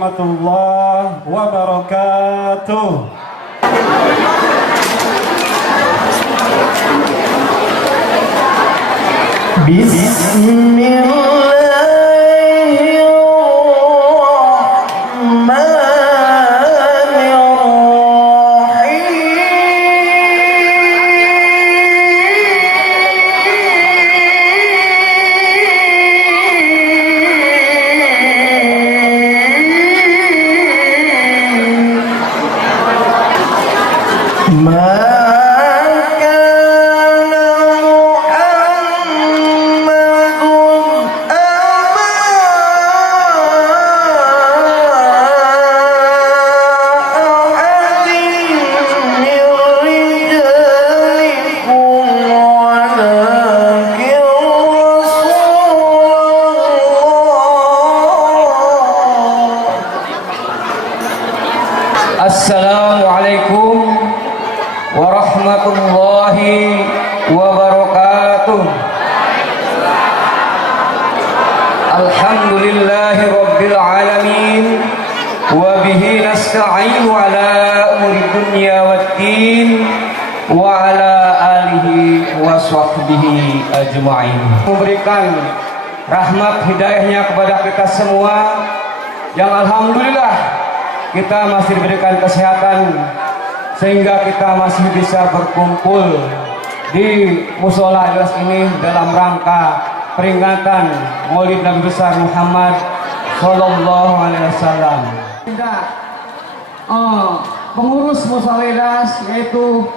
warahmatullahi wabarakatuh. Assalamualaikum warahmatullahi wabarakatuh. Alhamdulillahi rabbil alamin wa bihi nasta'inu ala umuri dunya waddin wa ala alihi wa sahbihi ajma'in. Memberikan rahmat hidayahnya kepada kita semua yang alhamdulillah kita masih diberikan kesehatan sehingga kita masih bisa berkumpul di musola Ikhlas ini dalam rangka peringatan Maulid Nabi besar Muhammad Sallallahu Alaihi Wasallam. Pengurus musola Ikhlas yaitu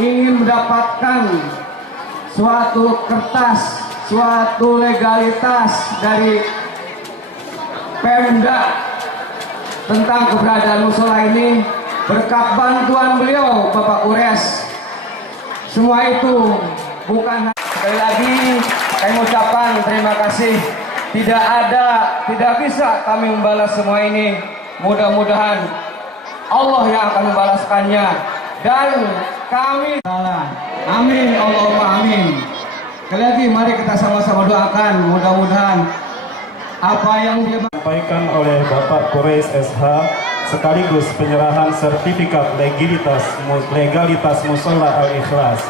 ingin mendapatkan suatu kertas, suatu legalitas dari Pemda tentang keberadaan musola ini. Berkat bantuan beliau Bapak Kures, semua itu bukan. Sekali lagi kami mengucapkan terima kasih. Tidak bisa kami membalas semua ini. Mudah-mudahan Allah yang akan membalaskannya dan kami. Amin Allahumma amin. Sekali lagi mari kita sama-sama doakan mudah-mudahan apa yang Disampaikan oleh Bapak Kures SH sekaligus penyerahan sertifikat legalitas Musola Al-Ikhlas.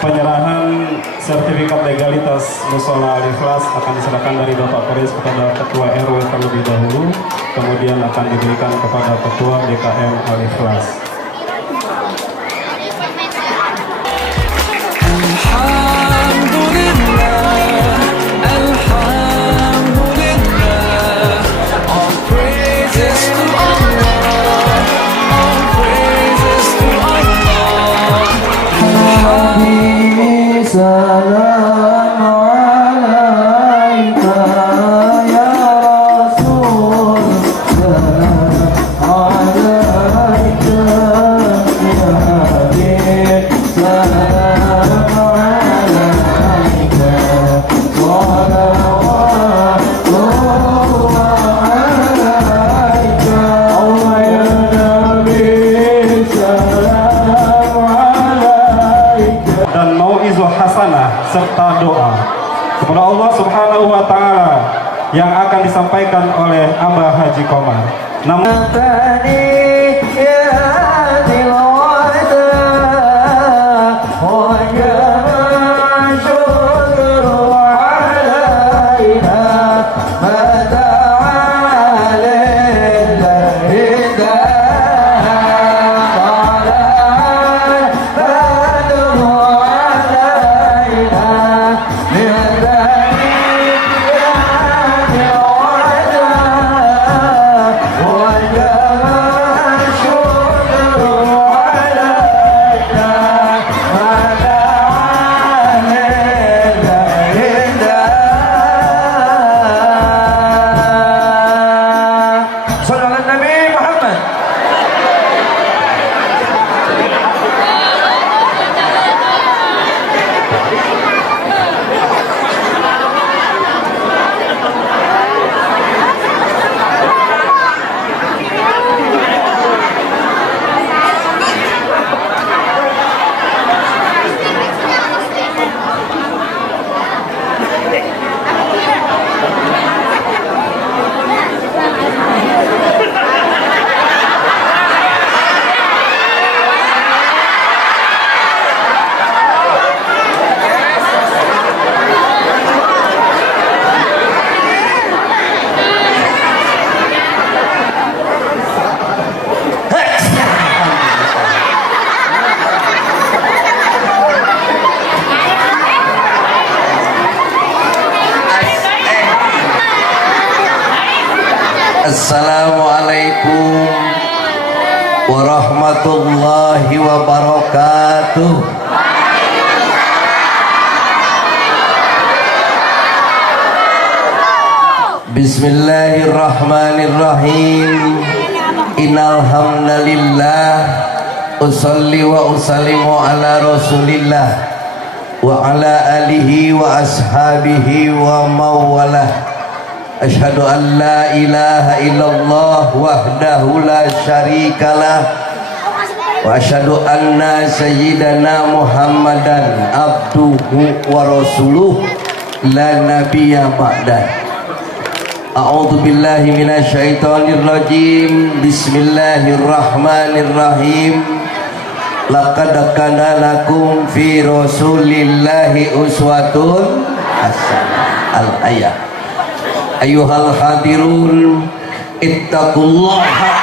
Penyerahan sertifikat legalitas Musola Al-Ikhlas akan diserahkan dari Bapak Kures kepada Ketua RW terlebih dahulu, kemudian akan diberikan kepada Ketua DKM Al-Ikhlas. Serta doa kepada Allah Subhanahu wa Ta'ala yang akan disampaikan oleh Abah Haji Komar. Namun Assalamualaikum warahmatullahi wabarakatuh. Bismillahirrahmanirrahim. Innal hamdalillah usolli wa usallimu ala rasulillah wa ala alihi wa ashabihi wa mawalah. Asyhadu an la ilaha illallah wahdahu la syarikalah wa asyhadu anna sayyidana Muhammadan abduhu wa rasuluh la nabiyya ba'dah. A'udzu billahi minasyaitonir rajim. Bismillahirrahmanirrahim. Laqad kana lakum fi rasulillahi uswatun hasanah. Al-ayat. Ayyuhal hadirun ittaqullaha.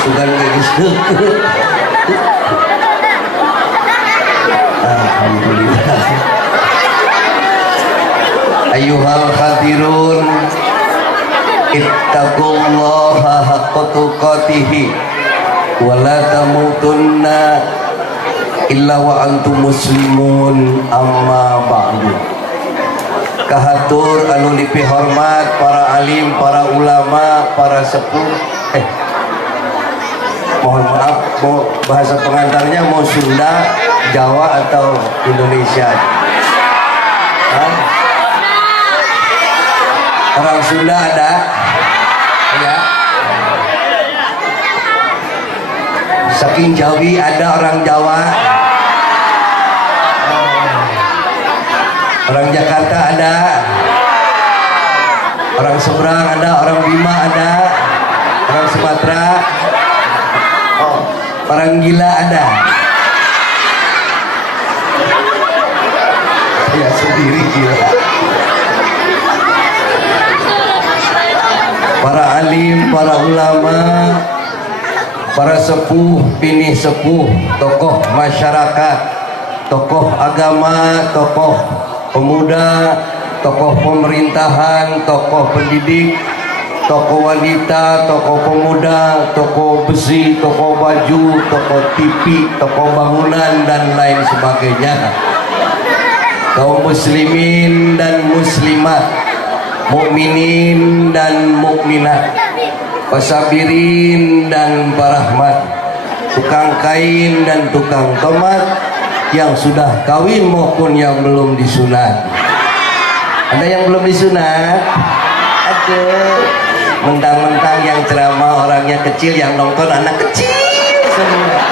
Sugan geus. Alhamdulillah. Ayyuhal hadirun ittaqullaha haqqa tuqatih wa la tamutunna illa wa antum muslimun, amma ba'du. Kahatur anu dipihormat para alim, para ulama, para sepuh. Mohon maaf, mau bahasa pengantarnya mau Sunda, Jawa atau Indonesia? Hah? Orang Sunda ada? Ya. Saking Jawi ada orang Jawa. Orang Jakarta ada. Orang seberang ada, orang Bima ada. Orang Sumatera. Orang gila ada. Ya sendiri gila. Para alim, para ulama, para sepuh, bini sepuh, tokoh masyarakat, tokoh agama, tokoh pemuda, tokoh pemerintahan, tokoh pendidik, toko wanita, toko pemuda, toko besi, toko baju, toko TV, toko bangunan dan lain sebagainya. Kaum muslimin dan muslimat, mukminin dan mukminat, wasabirin dan parahmat, tukang kain dan tukang tomat, yang sudah kawin maupun yang belum disunat. Ada yang belum disunat? Ada. Mentang-mentang yang ceramah orangnya kecil, yang nonton anak kecil semua.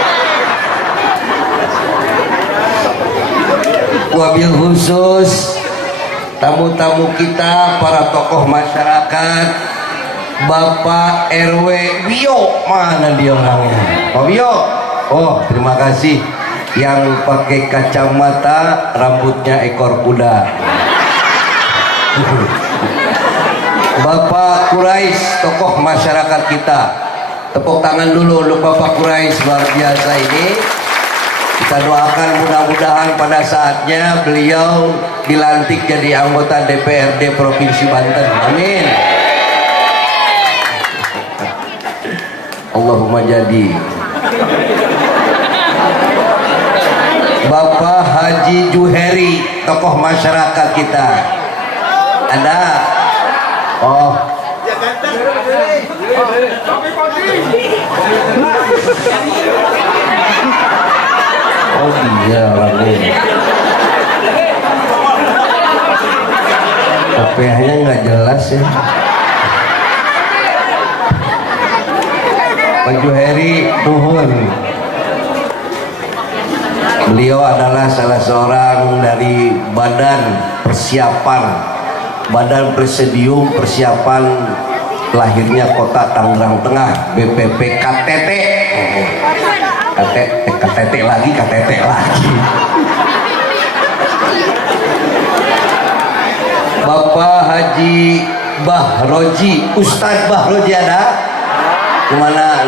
Wabil khusus tamu-tamu kita, para tokoh masyarakat, Bapak RW Wio, mana dia orangnya? Pak Wio, oh terima kasih. Yang pakai kacamata, rambutnya ekor kuda. Bapak Quraisy, tokoh masyarakat kita. Tepuk tangan dulu untuk Bapak Quraisy, luar biasa ini. Kita doakan mudah-mudahan pada saatnya beliau dilantik jadi anggota DPRD Provinsi Banten. Amin. Allahumma jadi. Bapak Haji Juheri, tokoh masyarakat kita. Ada? Oh. Oh dia orangnya. KPH-nya nggak jelas ya. Pak Juheri Tuhun. Beliau adalah salah seorang dari Badan Presidium Persiapan lahirnya Kota Tangerang Tengah, BPP KTT. KTT lagi. Bapak Haji Bahroji, Ustadz Bahroji ada? Lu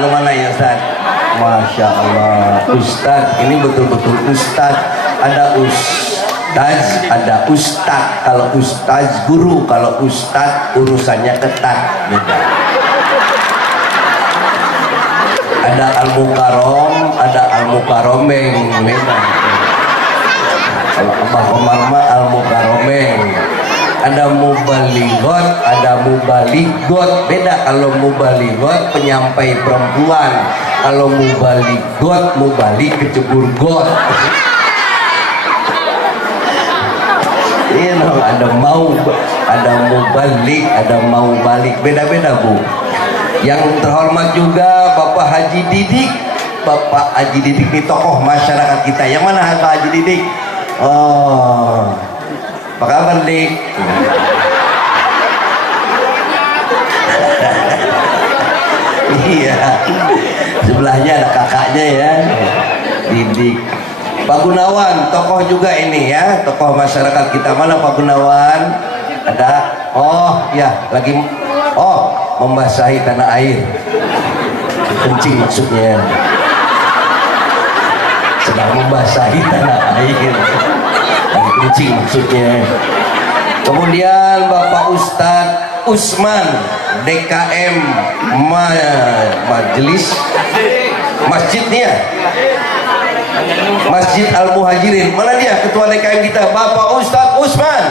mana ya Ustadz? Masya Allah, Ustadz ini betul-betul Ustadz. Ada ustaz, ada ustad. Kalau ustaz guru, kalau ustad urusannya ketat, beda. Ada al-mukarrom, ada al-mukarromeng, beda. Kalau Abah Komar mah al-mukarromeng. Ada mubaligot, ada mubaligot, beda. Kalau mubaligot penyampai perempuan, kalau mubaligot mubalik kecebur got. Iya dong, ada mubalik, ada mau balik, beda-beda bu. Yang terhormat juga Bapak Haji Didik. Bapak Haji Didik ini tokoh masyarakat kita. Yang mana Bapak Haji Didik? Oh, apa kabar Dik? Iya, sebelahnya ada kakaknya ya, Didik. Pak Gunawan, tokoh juga ini ya, tokoh masyarakat kita. Mana Pak Gunawan? Ada? Oh ya, lagi membasahi tanah air. Kencing maksudnya. Sedang membasahi tanah air. Lagi kencing maksudnya. Kemudian Bapak Ustadz Usman, DKM Majelis Masjidnya, Masjid Al-Muhajirin. Mana dia ketua DKM kita? Bapak Ustadz Usman.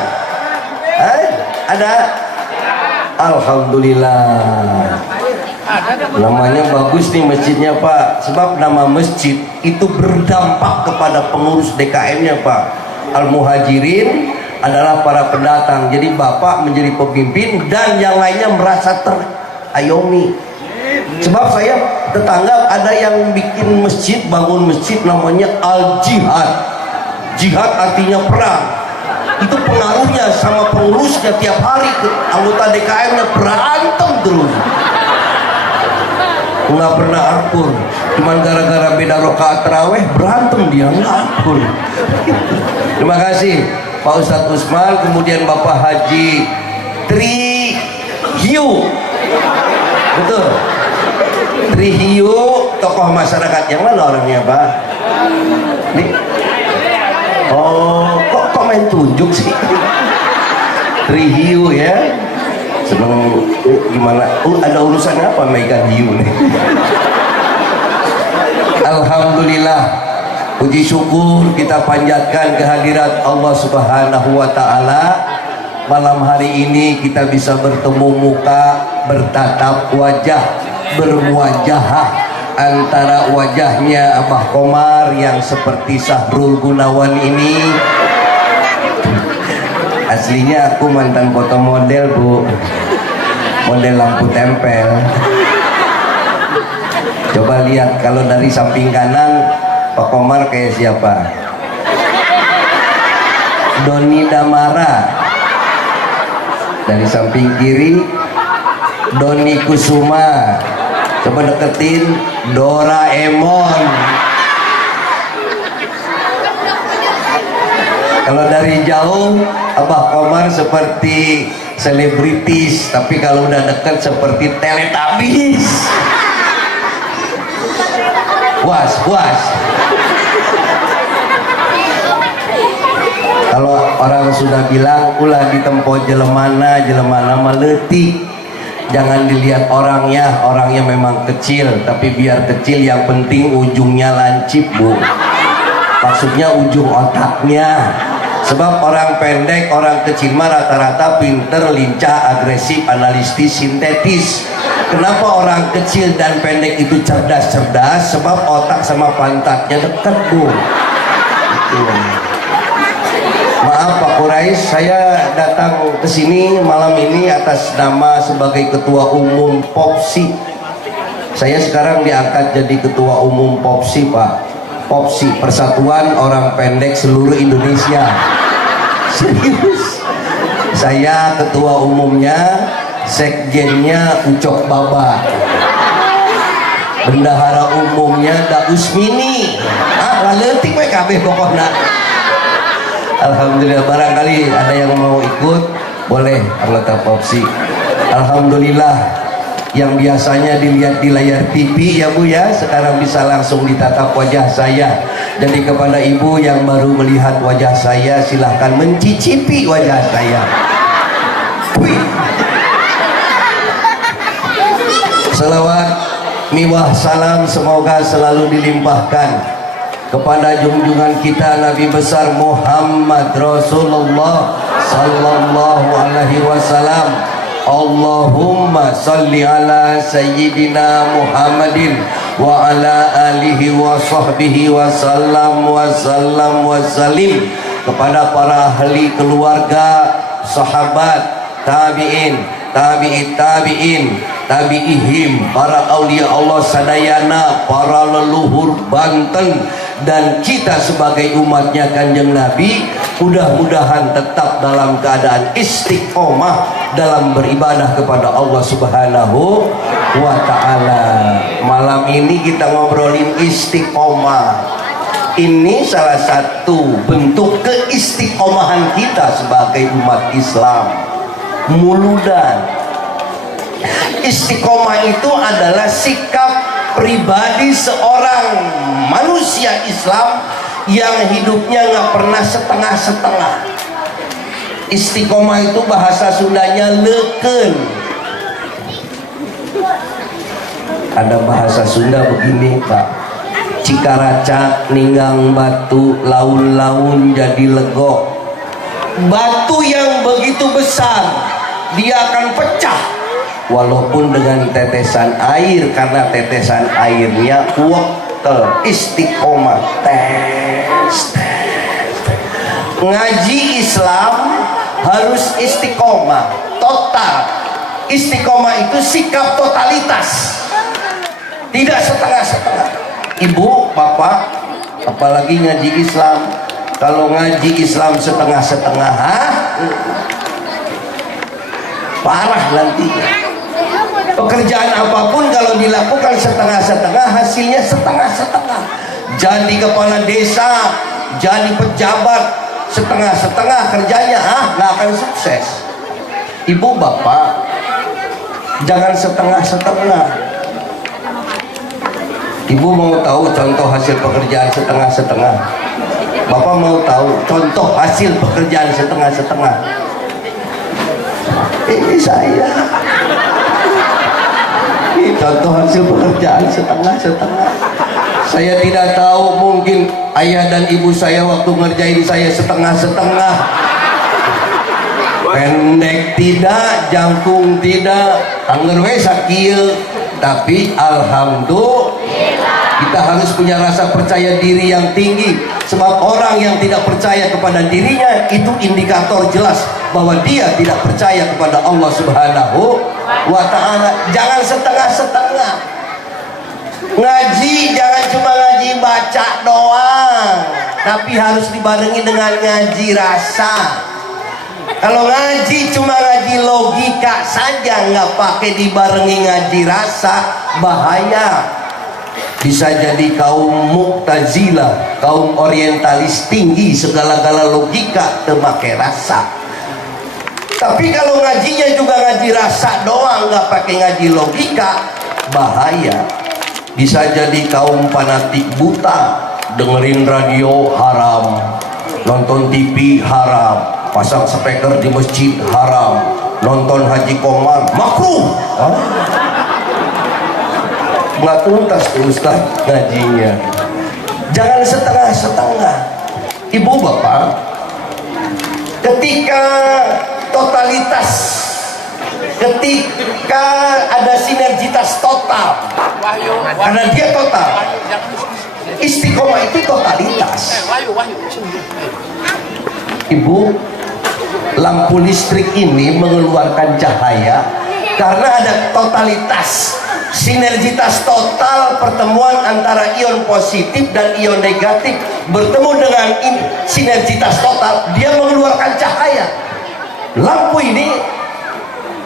Ada? Alhamdulillah. Namanya bagus nih masjidnya Pak. Sebab nama masjid itu berdampak kepada pengurus DKM-nya Pak. Al-Muhajirin adalah para pendatang. Jadi Bapak menjadi pemimpin dan yang lainnya merasa terayomi. Sebab saya tetangga ada yang bikin masjid, bangun masjid namanya Al-Jihad. Jihad artinya perang. Itu pengaruhnya sama pengurusnya, tiap hari anggota DKM-nya berantem terus. Nggak pernah akur. Cuman gara-gara beda rakaat tarawih berantem dia, nggak akur. Terima kasih Pak Ustadz Usman. Kemudian Bapak Haji Trihiu, betul, Trihiu, tokoh masyarakat. Yang mana orangnya Pak? Nih. Oh, kok main tunjuk sih? Trihiu ya. Seneng gimana? Ada urusannya apa Megan Hiu nih? Alhamdulillah, puji syukur kita panjatkan kehadirat Allah Subhanahu wa Ta'ala. Malam hari ini kita bisa bertemu muka, bertatap wajah, bermuajahah antara wajahnya Abah Komar yang seperti Sahrul Gunawan ini. Aslinya aku mantan foto model bu, model lampu tempel. Coba lihat kalau dari samping kanan Pak Komar kayak siapa? Doni Damara. Dari samping kiri Doni Kusuma. Coba deketin Doraemon. Kalau dari jauh Abah Komar seperti selebritis, tapi kalau udah dekat seperti Teletubbies. Puas. Kalau orang sudah bilang ulah ditempo jelemana meletik, jangan dilihat orangnya memang kecil, tapi biar kecil yang penting ujungnya lancip bu. Maksudnya ujung otaknya. Sebab orang pendek, orang kecil mah rata-rata pinter, lincah, agresif, analitis, sintetis. Kenapa orang kecil dan pendek itu cerdas-cerdas? Sebab otak sama pantatnya dekat bu. Itu. Maaf Pak Quraisy, saya datang ke sini malam ini atas nama sebagai Ketua Umum Popsi. Saya sekarang diangkat jadi Ketua Umum Popsi Pak. Popsi, Persatuan Orang Pendek Seluruh Indonesia. Serius. Saya ketua umumnya, sekjennya Ucok Baba, bendahara umumnya Daus Mini. Laletik PKB pokoknya. Alhamdulillah, barangkali ada yang mau ikut, boleh anggota Popsi. Alhamdulillah, yang biasanya dilihat di layar TV ya Bu ya, sekarang bisa langsung ditatap wajah saya. Jadi kepada ibu yang baru melihat wajah saya, silahkan mencicipi wajah saya. Wih. Selawat miwah salam semoga selalu dilimpahkan kepada junjungan kita Nabi besar Muhammad Rasulullah sallallahu alaihi wasallam. Allahumma salli ala sayyidina Muhammadin wa ala alihi wa sahbihi wa sallam wa sallam wa salim. Kepada para ahli keluarga, sahabat, tabi'in, tabi'it tabi'in, tabi'ihim, para aulia Allah sadayana, para leluhur Banten, dan kita sebagai umatnya Kanjeng Nabi, mudah-mudahan tetap dalam keadaan istiqomah dalam beribadah kepada Allah Subhanahu wa ta'ala. Malam ini kita ngobrolin istiqomah. Ini salah satu bentuk keistiqomahan kita sebagai umat Islam. Muludan. Istiqomah itu adalah sikap pribadi seorang manusia Islam yang hidupnya nggak pernah setengah-setengah. Istiqomah itu bahasa Sundanya leken. Ada bahasa Sunda begini Pak, cikaracak ninggang batu, laun-laun jadi legok. Batu yang begitu besar dia akan pecah walaupun dengan tetesan air, karena tetesan airnya waktu istiqomah. Ngaji Islam harus istiqomah total. Istiqomah itu sikap totalitas, tidak setengah-setengah. Ibu, bapak, apalagi ngaji Islam, kalau ngaji Islam setengah-setengah, parah nantinya. Pekerjaan apapun kalau dilakukan setengah-setengah, hasilnya setengah-setengah. Jadi kepala desa, jadi pejabat, setengah-setengah kerjanya, nggak akan sukses. Ibu bapak, jangan setengah-setengah. Ibu mau tahu contoh hasil pekerjaan setengah-setengah? Bapak mau tahu contoh hasil pekerjaan setengah-setengah? Ini saya. Ini contoh hasil pekerjaan setengah-setengah. Saya tidak tahu, mungkin ayah dan ibu saya waktu ngerjain saya setengah-setengah. Pendek tidak, jangkung tidak, anggerwe sakieu. Tapi alhamdulillah kita harus punya rasa percaya diri yang tinggi. Sebab orang yang tidak percaya kepada dirinya, itu indikator jelas bahwa dia tidak percaya kepada Allah Subhanahu wa ta'ala. Jangan setengah-setengah. Ngaji jangan cuma ngaji baca doang, tapi harus dibarengi dengan ngaji rasa. Kalau ngaji cuma ngaji logika saja, nggak pakai dibarengi ngaji rasa, bahaya. Bisa jadi kaum Mu'tazilah, kaum orientalis tinggi, segala-gala logika terpakai rasa. Tapi kalau ngajinya juga ngaji rasa doang, nggak pakai ngaji logika, bahaya. Bisa jadi kaum fanatik buta, dengerin radio haram, nonton TV haram, pasang speaker di masjid haram, nonton Haji Komar makruh. Nggak tuntas tuh Ustaz ngajinya. Jangan setengah-setengah. Ibu bapak, ketika totalitas, ketika ada sinergitas total, karena dia total, istiqomah itu totalitas. Ibu, lampu listrik ini mengeluarkan cahaya karena ada totalitas, sinergitas total, pertemuan antara ion positif dan ion negatif bertemu dengan sinergitas total, dia mengeluarkan cahaya. Lampu ini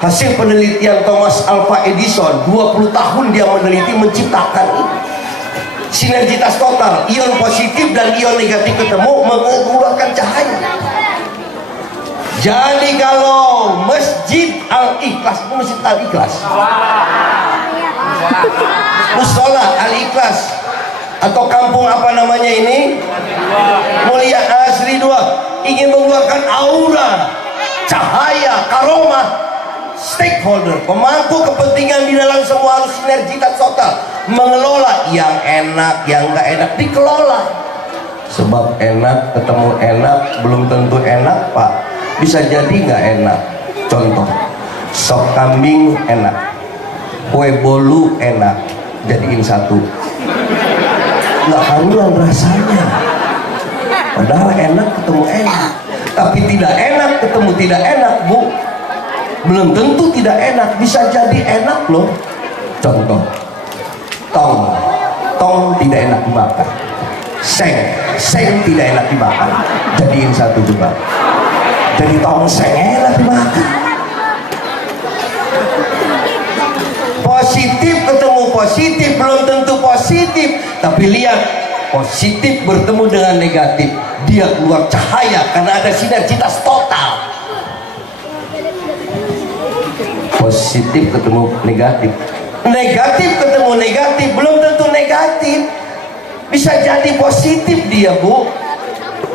hasil penelitian Thomas Alva Edison, 20 tahun dia meneliti menciptakan ini. Sinergitas total, ion positif dan ion negatif ketemu mengeluarkan cahaya. Jadi kalau Masjid Al-Ikhlas, Masjid Al-Ikhlas, Musola Al-Ikhlas, atau kampung apa namanya ini, Mulia Asri 2, ingin mengeluarkan aura, cahaya, karomah, stakeholder, pemangku kepentingan di dalam semua harus sinergitas total, mengelola yang enak, yang nggak enak dikelola. Sebab enak ketemu enak belum tentu enak, Pak. Bisa jadi nggak enak. Contoh, sop kambing enak, kue bolu enak, jadiin satu, nggak karuan rasanya. Padahal enak ketemu enak, tapi tidak enak ketemu tidak enak, Bu. Belum tentu tidak enak, bisa jadi enak loh. Contoh, tong tidak enak dimakan, seng tidak enak dimakan, jadiin satu juga, jadi tongseng enak dimakan. Positif ketemu positif belum tentu positif, tapi lihat positif bertemu dengan negatif, dia keluar cahaya karena ada sinergitas total. Positif ketemu negatif, negatif ketemu negatif belum tentu negatif, bisa jadi positif dia, Bu.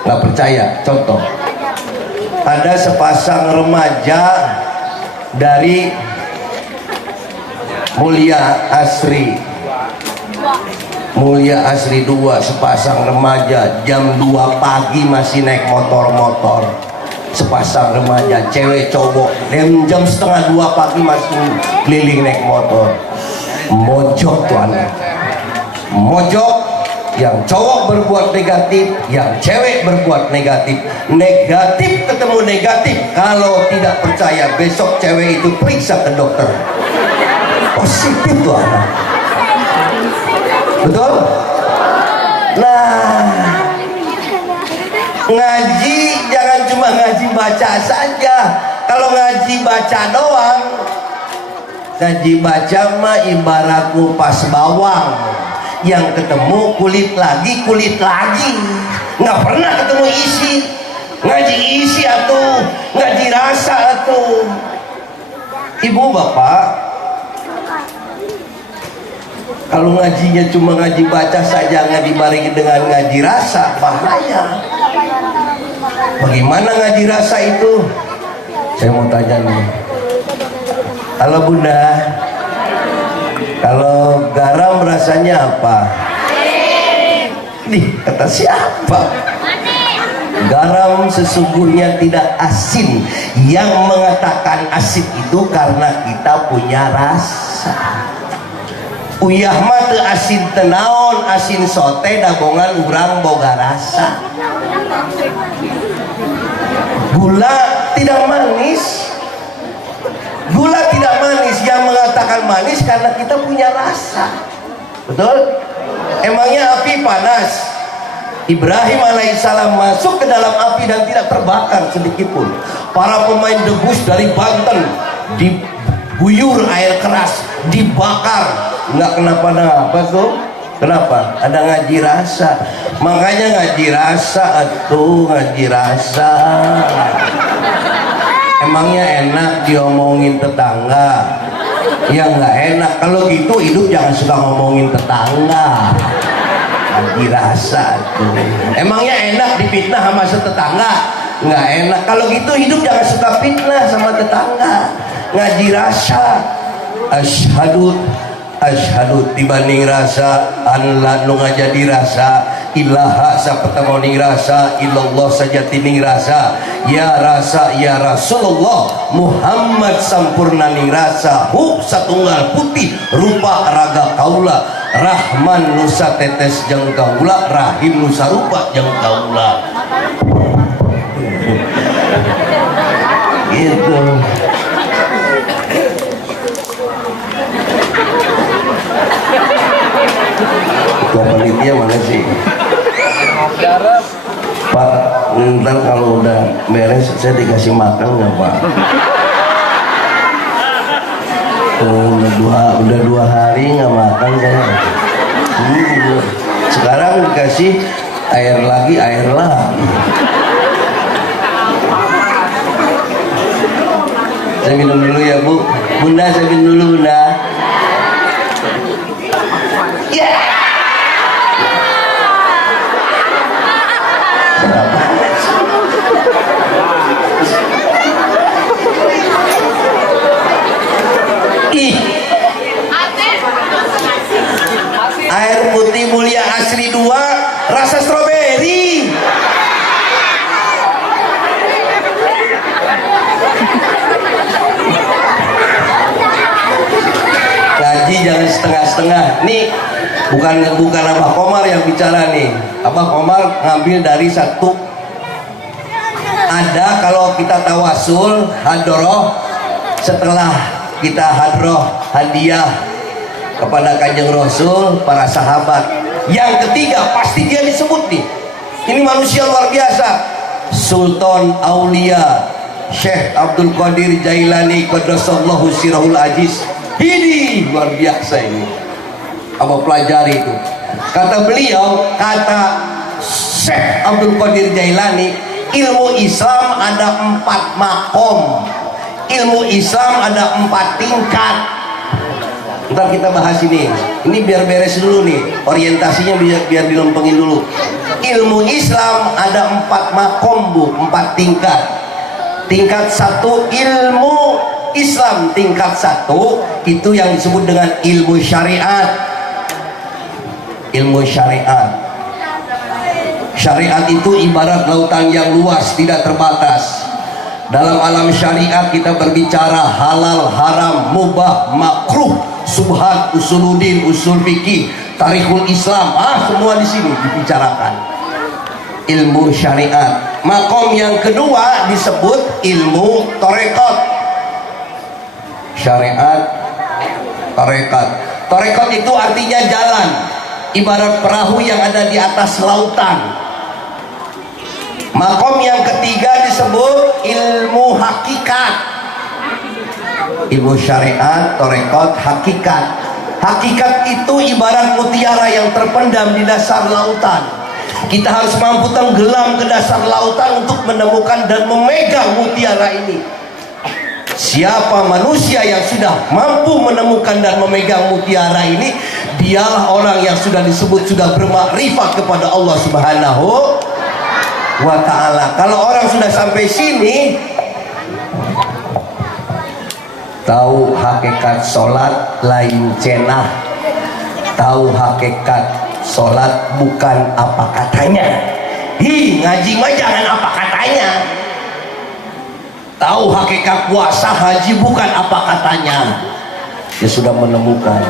Nggak percaya? Contoh, ada sepasang remaja dari Mulia Asri 2, sepasang remaja jam 2 pagi masih naik motor-motor. Sepasang remaja cewek cowok jam setengah 2 pagi masih keliling naik motor. Mojok tuh anak, mojok. Yang cowok berbuat negatif, yang cewek berbuat negatif. Negatif ketemu negatif. Kalau tidak percaya, besok cewek itu periksa ke dokter. Positif tuh anak. Betul? Nah, ngaji jangan cuma ngaji baca saja. Kalau ngaji baca doang, ngaji baca mah ibarat ngupas bawang, yang ketemu kulit lagi, nggak pernah ketemu isi. Ngaji isi atau ngaji rasa atau ibu bapak, kalau ngajinya cuma ngaji baca saja, nggak dibarengi dengan ngaji rasa, bahaya. Bagaimana ngaji rasa itu? Saya mau tanya nih, halo Bunda, kalau garam rasanya apa? Nih, kata siapa? Garam sesungguhnya tidak asin. Yang mengatakan asin itu karena kita punya rasa. Uyah mah teu asin tenaon, asin sote dagongan urang boga rasa. Gula tidak manis. Gula tidak manis, yang mengatakan manis karena kita punya rasa. Betul? Emangnya api panas? Ibrahim alaihissalam masuk ke dalam api dan tidak terbakar sedikit pun. Para pemain debus dari Banten diguyur air keras, dibakar, nggak kenapa-napa tuh. Kenapa? Ada ngaji rasa. Makanya ngaji rasa atuh, ngaji rasa. Emangnya enak diomongin tetangga? Ya nggak enak. Kalau gitu hidup jangan suka ngomongin tetangga. Ngaji rasa tuh. Emangnya enak dipitnah sama tetangga? Nggak enak. Kalau gitu hidup jangan suka fitnah sama tetangga. Ngaji rasa. Asyhadu dibanding rasa an la nu ngajadi rasa ilaha sapetemoning rasa illallah saja tining rasa ya rasa ya Rasulullah Muhammad sampurnaning rasa hu satunggal putih rupa raga kaula Rahman nusa tetes jeung kaula Rahim nusa rupa jeung kaula. Gitu. Ketua panitia mana sih? Pak, ntar kalau udah beres saya dikasih makan nggak Pak? Udah dua hari nggak makan saya. Sekarang dikasih air lagi. Saya minum dulu ya Bu. Bunda, saya minum dulu Bunda. Ya. Ih. Air putih mulia asli 2 rasa stroberi. Ngaji jangan setengah-setengah. Nih bukan Abah Komar yang bicara nih. Abah Komar ngambil dari satu. Ada kalau kita tawasul hadroh, setelah kita hadroh hadiah kepada Kanjeng Rasul, para sahabat. Yang ketiga pasti dia disebut nih. Ini manusia luar biasa. Sultan Aulia Syekh Abdul Qadir Jailani Qaddasallahu sirahul aziz. Ini luar biasa ini. Apa pelajari itu? Kata beliau, kata Syekh Abdul Qadir Jailani, ilmu Islam ada 4 makom. Ilmu Islam ada 4 tingkat. Ntar kita bahas ini biar beres dulu nih, orientasinya biar dilempengin dulu. Ilmu Islam ada 4 makom Bu, 4 tingkat. Tingkat 1 ilmu Islam, tingkat 1 itu yang disebut dengan ilmu syariat. Ilmu syariat. Syariat itu ibarat lautan yang luas, tidak terbatas. Dalam alam syariat kita berbicara halal, haram, mubah, makruh, subhat, usuluddin, usul fikih, tarikhul Islam, semua di sini dibicarakan. Ilmu syariat. Makom yang kedua disebut ilmu tarekat. Syariat, tarekat. Tarekat itu artinya jalan, ibarat perahu yang ada di atas lautan. Makom yang ketiga disebut ilmu hakikat. Ilmu syariat, tarekat, hakikat. Hakikat itu ibarat mutiara yang terpendam di dasar lautan. Kita harus mampu tenggelam ke dasar lautan untuk menemukan dan memegang mutiara ini. Siapa manusia yang sudah mampu menemukan dan memegang mutiara ini, dialah orang yang sudah disebut sudah bermakrifat kepada Allah Subhanahu wa ta'ala. Kalau orang sudah sampai sini, tahu hakikat sholat lain cenah, tahu hakikat sholat bukan apa katanya. Ngaji mah jangan apa katanya. Tahu hakikat puasa haji bukan apa katanya. Dia sudah menemukan.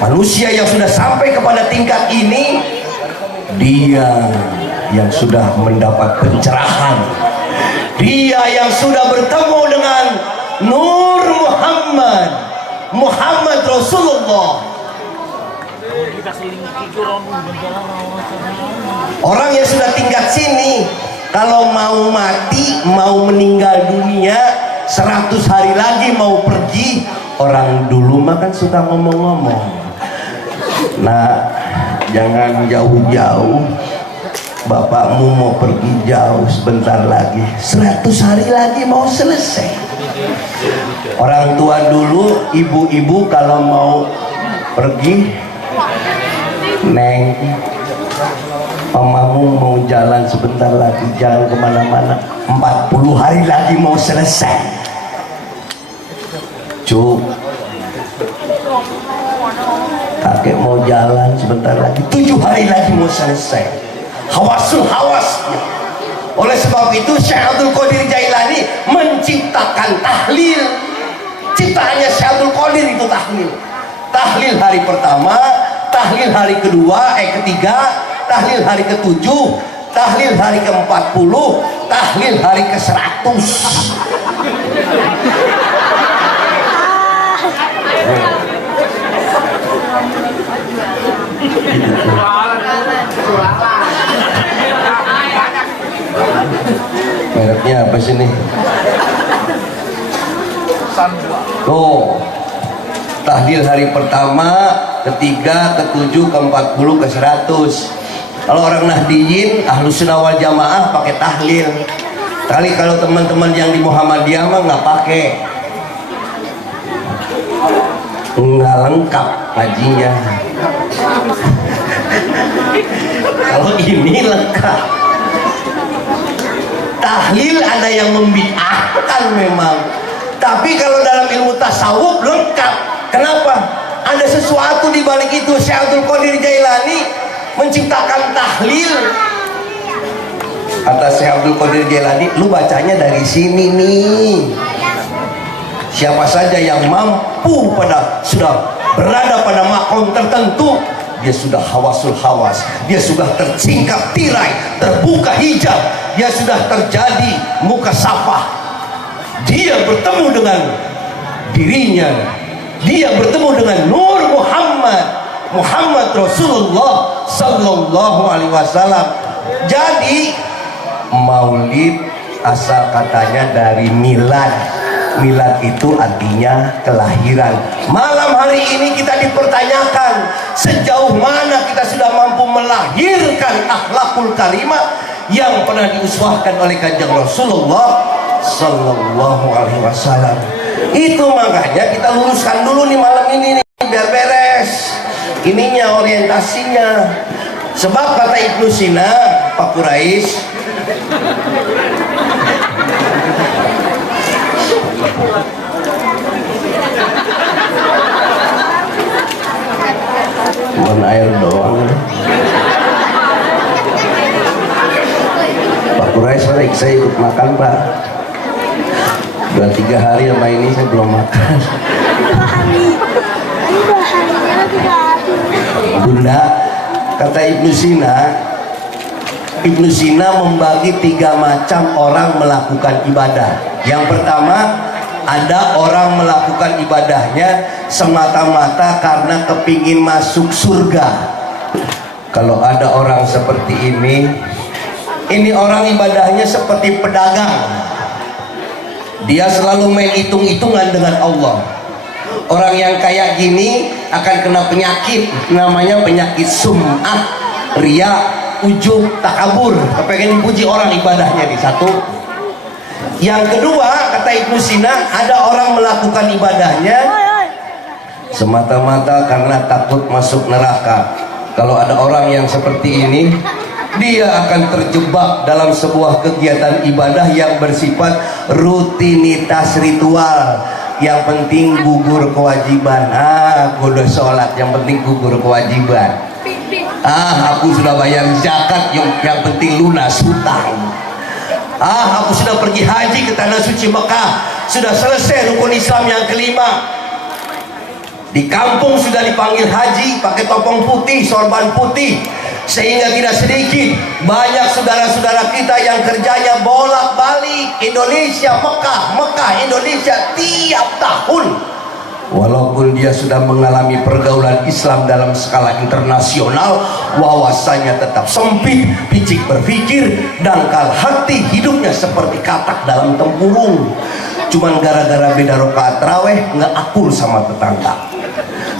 Manusia yang sudah sampai kepada tingkat ini, dia yang sudah mendapat pencerahan, dia yang sudah bertemu dengan Nur Muhammad Rasulullah. Orang yang sudah tingkat sini, kalau mau mati, mau meninggal dunia, 100 hari lagi mau pergi, orang dulu mah kan suka ngomong-ngomong, nah jangan jauh-jauh, bapakmu mau pergi jauh sebentar lagi, 100 hari lagi mau selesai. Orang tua dulu, ibu-ibu kalau mau pergi, Neng, mamamu mau jalan sebentar lagi, jangan kemana-mana, 40 hari lagi mau selesai. Cuk, kakek mau jalan sebentar lagi, 7 hari lagi mau selesai. Hawasul hawas. Oleh sebab itu Syekh Abdul Qadir Jailani menciptakan tahlil. Ciptaannya Syekh Abdul Qadir itu tahlil. Tahlil hari pertama, tahlil hari kedua, ketiga, tahlil hari ke-7, tahlil hari ke-40, tahlil hari ke-100. Mereknya apa sih nih? Tuh, tahlil hari pertama, ketiga, ke-7, ke-40, ke-100. Kalau orang Nahdiyin, Ahlus Sunnah wal Jamaah pakai tahlil. Kali kalau teman-teman yang di Muhammadiyah mah nggak pakai, nggak lengkap hajinya. Kalau ini lengkap. Tahlil ada yang membid'ahkan memang, tapi kalau dalam ilmu tasawuf lengkap. Kenapa? Ada sesuatu di balik itu. Syekh Abdul Qadir Jailani menciptakan tahlil. Kata Syekh Abdul Qadir Jailani, lu bacanya dari sini nih. Siapa saja yang mampu sudah berada pada makom tertentu, dia sudah hawasul hawas, dia sudah tersingkap tirai, terbuka hijab, dia sudah terjadi muka safah. Dia bertemu dengan dirinya, dia bertemu dengan Nur Muhammad Rasulullah Sallallahu Alaihi Wasallam. Jadi maulid asal katanya dari milad. Milad itu artinya kelahiran. Malam hari ini kita dipertanyakan sejauh mana kita sudah mampu melahirkan akhlakul karimah yang pernah diuswahkan oleh Kanjeng Rasulullah Sallallahu Alaihi Wasallam. Itu makanya kita luruskan dulu nih malam ini nih, biar beres ininya, orientasinya. Sebab kata Ibnu Sina, Pak Quraisy, cuman air doang. Pak Quraisy, saya ikut makan Pak. 2-3 hari sama ini saya belum makan. Bunda, kata Ibnu Sina membagi 3 macam orang melakukan ibadah. Yang pertama, ada orang melakukan ibadahnya semata-mata karena kepingin masuk surga. Kalau ada orang seperti ini orang ibadahnya seperti pedagang. Dia selalu main hitung-hitungan dengan Allah. Orang yang kayak gini akan kena penyakit, namanya penyakit sum'ah, riya, ujub, takabur, kepengen dipuji orang ibadahnya di satu. Yang kedua, kata Ibnu Sina, ada orang melakukan ibadahnya semata-mata karena takut masuk neraka. Kalau ada orang yang seperti ini, dia akan terjebak dalam sebuah kegiatan ibadah yang bersifat rutinitas ritual. Yang penting gugur kewajiban. Aku udah sholat, yang penting gugur kewajiban. Aku sudah bayar zakat, yang penting lunas hutang. Aku sudah pergi haji ke tanah suci Mekah, sudah selesai rukun Islam yang kelima. Di kampung sudah dipanggil haji, pakai topeng putih, sorban putih. Sehingga tidak sedikit banyak saudara-saudara kita yang kerjanya bolak-balik Indonesia Mekah Indonesia tiap tahun. Walaupun dia sudah mengalami pergaulan Islam dalam skala internasional, wawasannya tetap sempit, picik berpikir, dangkal hati, hidupnya seperti katak dalam tempurung. Cuman gara-gara beda rakaat tarawih nggak akur sama tetangga.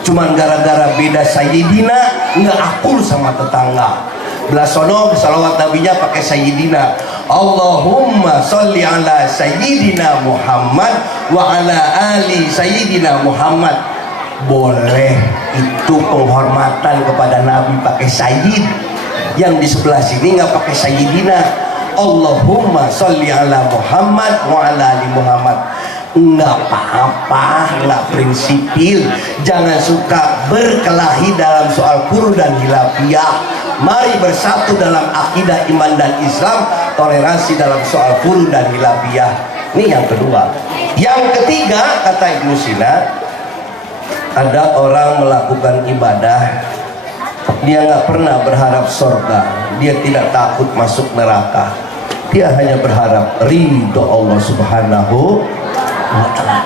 Cuman gara-gara beda sayyidina nggak akur sama tetangga. Belasono salawat nabinya pakai sayyidina. Allahumma sholli ala sayyidina Muhammad wa ala ali sayyidina Muhammad. Boleh, itu penghormatan kepada Nabi pakai sayyid. Yang di sebelah sini nggak pakai sayyidina. Allahumma sholli ala Muhammad wa ala ali Muhammad. Nggak apa-apa, nggak prinsipil. Jangan suka berkelahi dalam soal furu dan khilafiyah. Mari bersatu dalam akidah iman dan Islam, toleransi dalam soal furu dan khilafiyah. Ini yang kedua. Yang ketiga, kata Ibnu Sina, ada orang melakukan ibadah, dia nggak pernah berharap surga, dia tidak takut masuk neraka, dia hanya berharap ridho Allah Subhanahu wa Ta'ala.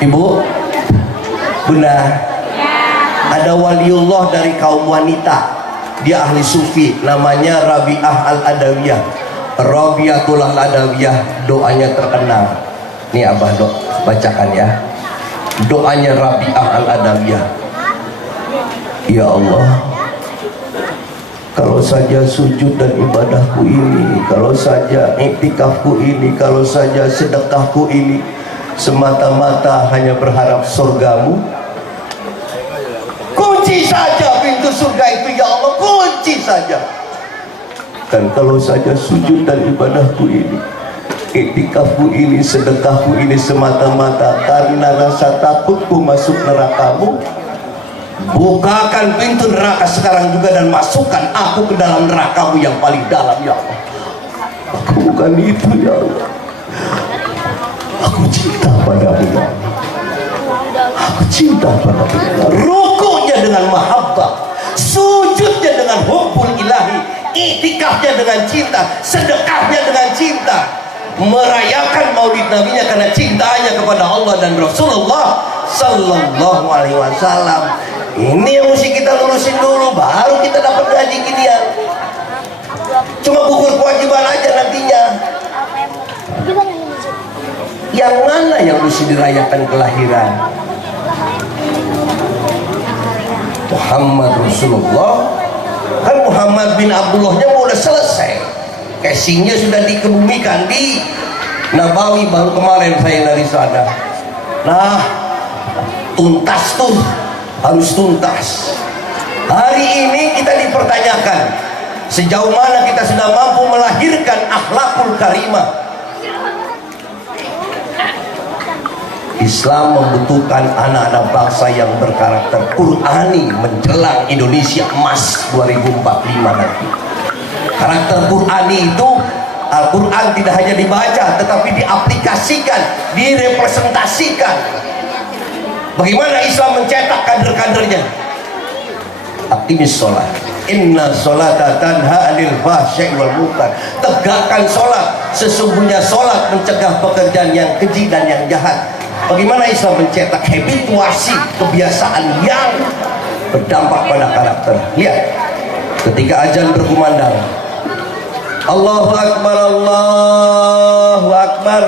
Ibu, Bunda, ada waliullah dari kaum wanita, dia ahli sufi, namanya Rabi'ah al-Adawiyah, Rabi'atul al-Adawiyah. Doanya terkenal. Nih Abah bacakan ya, doanya Rabi'ah al-Adawiyah. Ya Allah, kalau saja sujud dan ibadahku ini, kalau saja iktikafku ini, kalau saja sedekahku ini semata-mata hanya berharap surgamu, kunci saja pintu surga itu ya Allah, kunci saja. Dan kalau saja sujud dan ibadahku ini, iktikafku ini, sedekahku ini semata-mata karena rasa takutku masuk nerakamu, bukakan pintu neraka sekarang juga dan masukkan aku ke dalam nerakamu yang paling dalam ya Allah. Aku bukan itu ya Allah, aku cinta padamu ya Allah, aku cinta padamu ya Allah. Rukunya dengan mahabbah, sujudnya dengan hubbul ilahi, iktikafnya dengan cinta, sedekahnya dengan cinta, merayakan maulid nabinya karena cintanya kepada Allah dan Rasulullah sallallahu alaihi wasallam. Ini yang mesti kita lurusin dulu, baru kita dapat gaji ginian. Cuma gugur kewajiban aja nantinya. Yang mana yang mesti dirayakan kelahiran? Muhammad Rasulullah. Kan Muhammad bin Abdullahnya mau udah selesai, casingnya sudah dikebumikan di Nabawi, baru kemarin saya dari sana. Nah, tuntas tuh, harus tuntas. Hari ini kita dipertanyakan sejauh mana kita sudah mampu melahirkan akhlakul karimah. Islam membutuhkan anak-anak bangsa yang berkarakter Qur'ani menjelang Indonesia emas 2045 nanti. Karakter Qur'ani itu, Al-Quran tidak hanya dibaca tetapi diaplikasikan, direpresentasikan. Bagaimana Islam mencetak kader-kadernya? Aqimis sholat, inna sholata tanha anil fahsya'i wal munkar. Tegakkan sholat, sesungguhnya sholat mencegah pekerjaan yang keji dan yang jahat. Bagaimana Islam mencetak habituasi, kebiasaan yang berdampak pada karakter? Lihat, ketika azan berkumandang, Allahu Akbar, Allahu Akbar,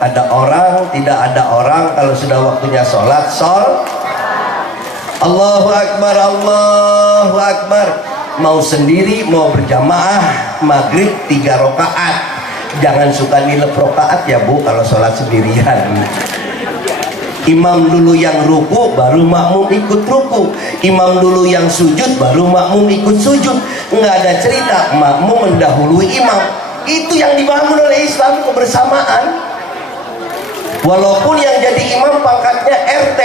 ada orang, tidak ada orang, kalau sudah waktunya sholat, Allahu Akbar, Allahu Akbar. Mau sendiri, mau berjamaah, maghrib 3 rakaat. Jangan suka nilep rakaat ya Bu kalau sholat sendirian. Imam dulu yang ruku, baru makmum ikut ruku. Imam dulu yang sujud, baru makmum ikut sujud. Nggak ada cerita makmum mendahului imam. Itu yang dibangun oleh Islam, kebersamaan. Walaupun yang jadi imam pangkatnya RT,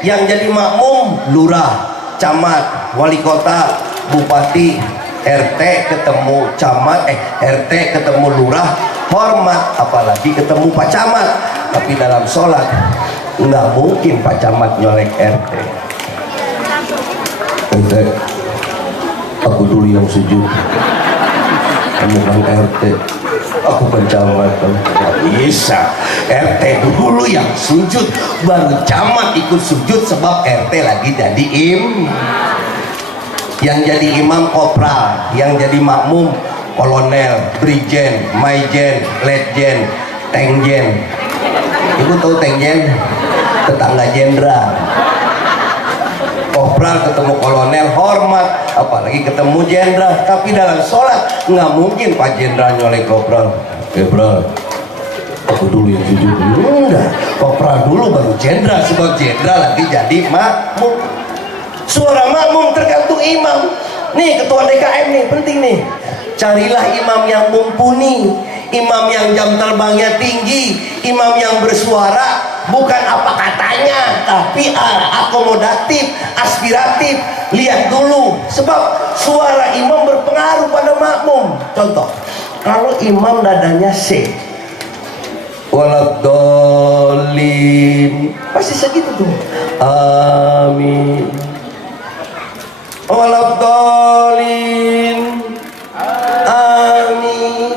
yang jadi makmum lurah, camat, wali kota, bupati. RT ketemu camat, RT ketemu lurah, hormat, apalagi ketemu Pak Camat. Tapi dalam sholat nggak mungkin Pak Camat nyolek RT. Aku dulu yang sujud, kamu kan RT, aku kan camat. Nggak bisa, RT dulu yang sujud, baru camat ikut sujud sebab RT lagi jadi yang jadi imam kopral, yang jadi makmum kolonel, brigjen, maijen, letjen, tengjen. Ibu tahu tengjen? Tetangga jenderal. Kopral ketemu kolonel hormat, apalagi ketemu jenderal. Tapi dalam sholat nggak mungkin Pak Jenderal nyolek kopral. Kopral, aku dulu yang sujud. Enggak, kopral dulu baru jenderal, sebab jenderal lagi jadi makmum. Suara makmum tergantung imam. Nih ketua DKM nih, penting nih. Carilah imam yang mumpuni, imam yang jam terbangnya tinggi, imam yang bersuara bukan apa katanya, tapi akomodatif, aspiratif. Lihat dulu, sebab suara imam berpengaruh pada makmum. Contoh, kalau imam nadanya C, waladhdallin, pasti segitu tuh. Amin. Waladhdallin, amin.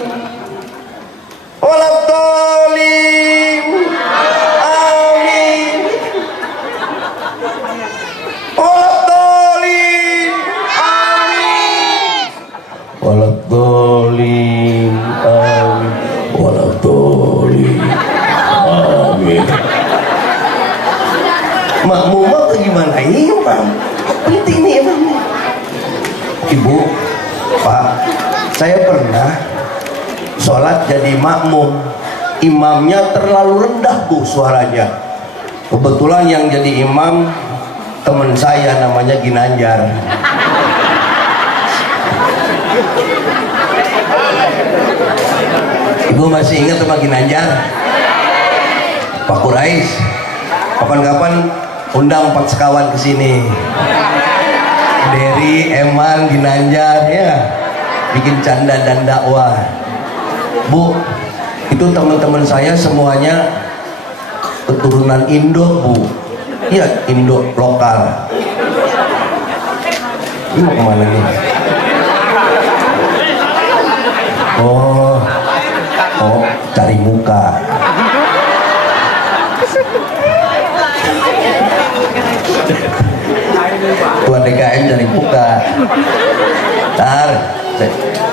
Waladhdallin, amin. Waladhdallin, amin. Waladhdallin, amin. Waladhdallin, amin. Makmum apa gimana imam? Penting nih imam. Ibu, Pak, saya pernah sholat jadi makmum, imamnya terlalu rendah Bu suaranya. Kebetulan yang jadi imam teman saya namanya Ginanjar. Ibu masih ingat sama Ginanjar? Pak Quraisy, kapan-kapan undang Pak sekawan ke sini. Dery, Eman, Ginanjar ya, bikin canda dan dakwah. Bu, itu teman-teman saya semuanya keturunan Indo Bu. Iya, Indo lokal. Ini mau kemana nih? Oh, cari muka. Tuan DKM cari muka. Ntar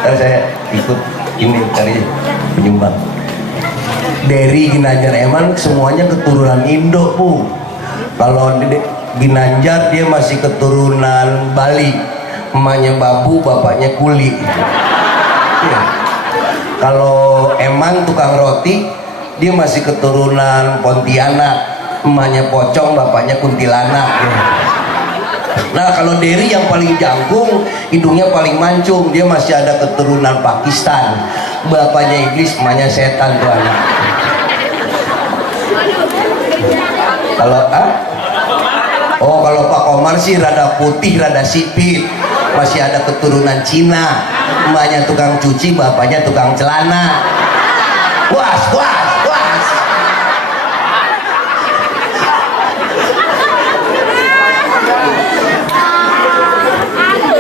saya ikut ini cari penyumbang. Dery, Ginanjar, Eman semuanya keturunan Indo Bu. Kalau Ginanjar dia masih keturunan Bali, emaknya babu, bapaknya kuli. Ya. Kalau Eman tukang roti, dia masih keturunan Pontianak, emaknya pocong, bapaknya kuntilanak. Ya. Nah kalau Dery yang paling jangkung, hidungnya paling mancung, dia masih ada keturunan Pakistan, bapaknya iblis, emaknya setan tuh anak. Kalau kalau Pak Komar sih rada putih, rada sipit, masih ada keturunan Cina, emaknya tukang cuci, bapaknya tukang celana. Was.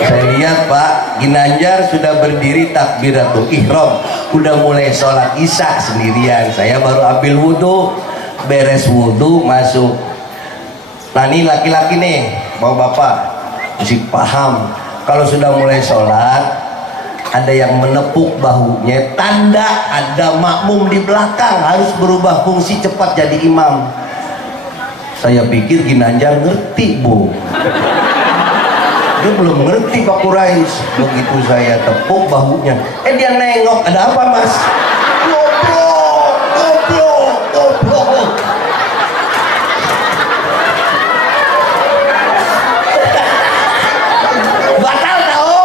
Saya lihat Pak Ginanjar sudah berdiri takbiratul ihram, udah mulai sholat isya sendirian. Saya baru ambil wudhu, beres wudhu masuk. Nah ini laki-laki nih, bapak mesti paham kalau sudah mulai sholat ada yang menepuk bahunya, tanda ada makmum di belakang, harus berubah fungsi cepat jadi imam. Saya pikir Ginanjar ngerti Bu, dia belum ngerti Pak Quraisy. Begitu saya tepuk bahunya, dia nengok, ada apa Mas? Goblok. Batal tau?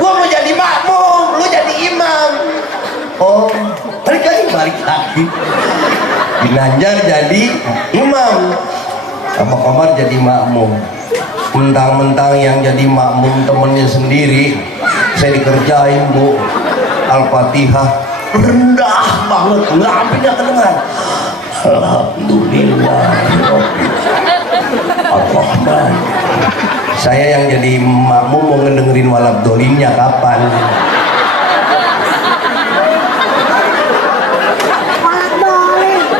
Gua mau jadi makmum, lu jadi imam. Oh, balik lagi. Ginanjar jadi imam, sama Komar jadi makmum. Mentang-mentang yang jadi makmum temennya sendiri, saya dikerjain Bu. Al-Fatihah rendah banget, nggak sampai nggak kedengar. Alhamdulillah Ar-Rahman. Saya yang jadi makmum mau ngedengerin walabdolinnya kapan?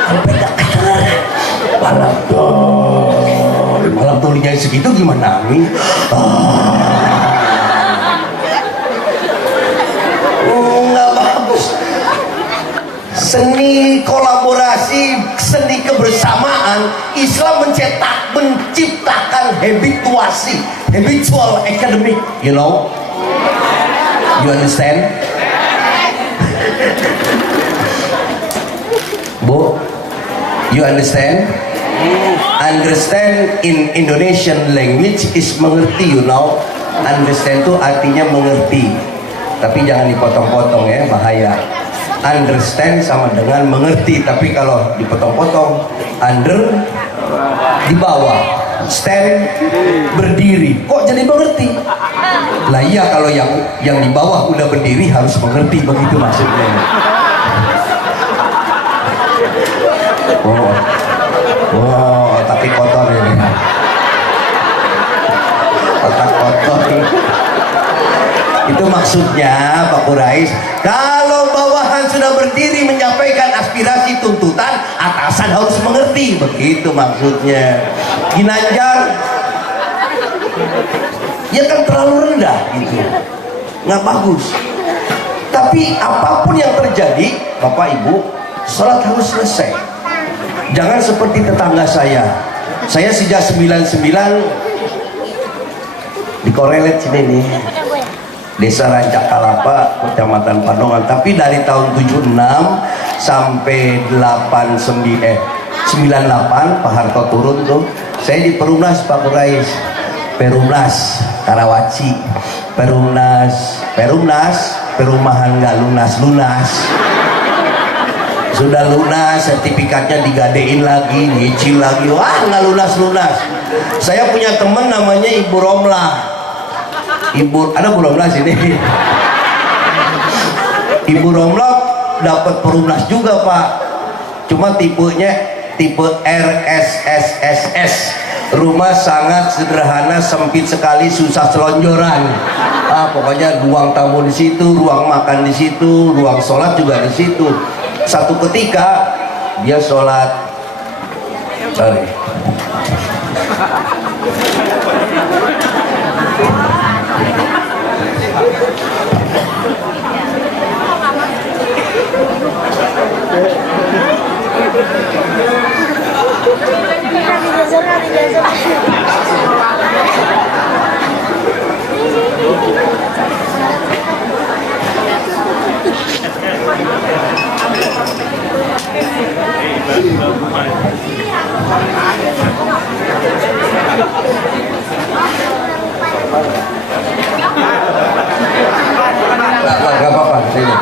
Sampai nggak kedengar walabdolinnya segitu gimana nih? Nggak bagus. Seni kolaborasi, seni kebersamaan, Islam menciptakan habitual academic, you know, you understand? Bu, you understand? Understand in Indonesian language is mengerti, you know. Understand itu artinya mengerti, tapi jangan dipotong-potong ya, bahaya. Understand sama dengan mengerti, tapi kalau dipotong-potong, under di bawah, stand berdiri, kok jadi mengerti? Lah iya, kalau yang di bawah udah berdiri harus mengerti, begitu maksudnya. Tapi kotor ini, otak kotor. Itu maksudnya Pak Quraisy, kalau bawahan sudah berdiri menyampaikan aspirasi tuntutan, atasan harus mengerti, begitu maksudnya. Ginanjar ya kan terlalu rendah gitu, nggak bagus. Tapi apapun yang terjadi Bapak Ibu, sholat harus selesai. Jangan seperti tetangga saya sejak 99 Dikorelet sini nih, Desa Rancak Kalapa, Kecamatan Pandongan. Tapi dari tahun 76 sampai 98 Pak Harto turun tuh, saya di Perumnas Pak Kurais, Perumnas Karawaci, Perumnas perumahan nggak lunas. Sudah lunas, sertifikatnya digadein lagi, nyicil lagi, wah nggak lunas. Saya punya teman namanya Ibu Romlah. Ada Bu Romlah sini. Ibu Romlah dapat Perumnas juga Pak. Cuma tipenya tipe RSSSS. Rumah sangat sederhana, sempit sekali, susah selonjoran. Pokoknya ruang tamu di situ, ruang makan di situ, ruang sholat juga di situ. Satu ketika dia sholat, sorry. Gak apa-apa, sini.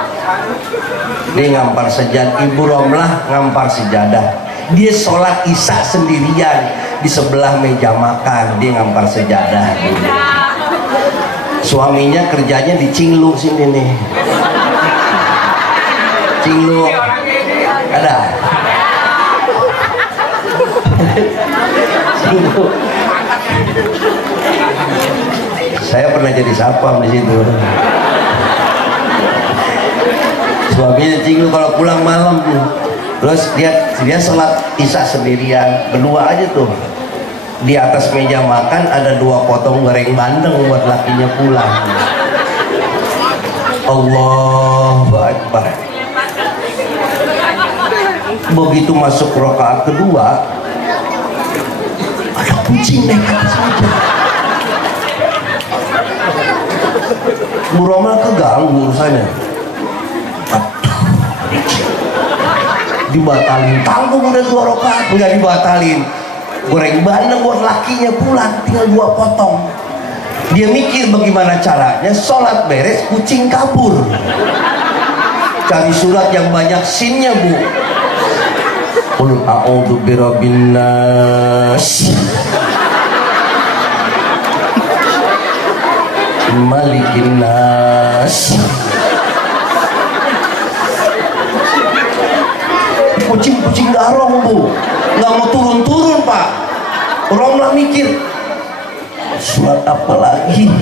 Dia ngampar sejadah. Ibu Romlah ngampar sejadah. Dia sholat isya sendirian di sebelah meja makan. Dia ngampar sejadah. Suaminya kerjanya di Cinglu sini nih. Cinglu ada. Cinglu. Saya pernah jadi sapam di situ. Suaminya Cinglu kalau pulang malam tuh, terus dia sholat isya sendirian, berdua aja tuh. Di atas meja makan ada 2 potong goreng bandeng buat lakinya pulang. Allahu Akbar. Begitu masuk rakaat kedua, ada kucing nekat saja. Bu Romal keganggu urusannya. Dibatalin, tanggung udah 2 rakaat, nggak dibatalin. Goreng bandeng buat lakinya pulang, tinggal 2 potong. Dia mikir bagaimana caranya sholat beres, kucing kabur. Cari surat yang banyak sinnya Bu. Qul a'udzu birabbin nas, malikin nas. Kucing garong Bu, nggak mau turun Pak. Romlah mikir surat apa lagi,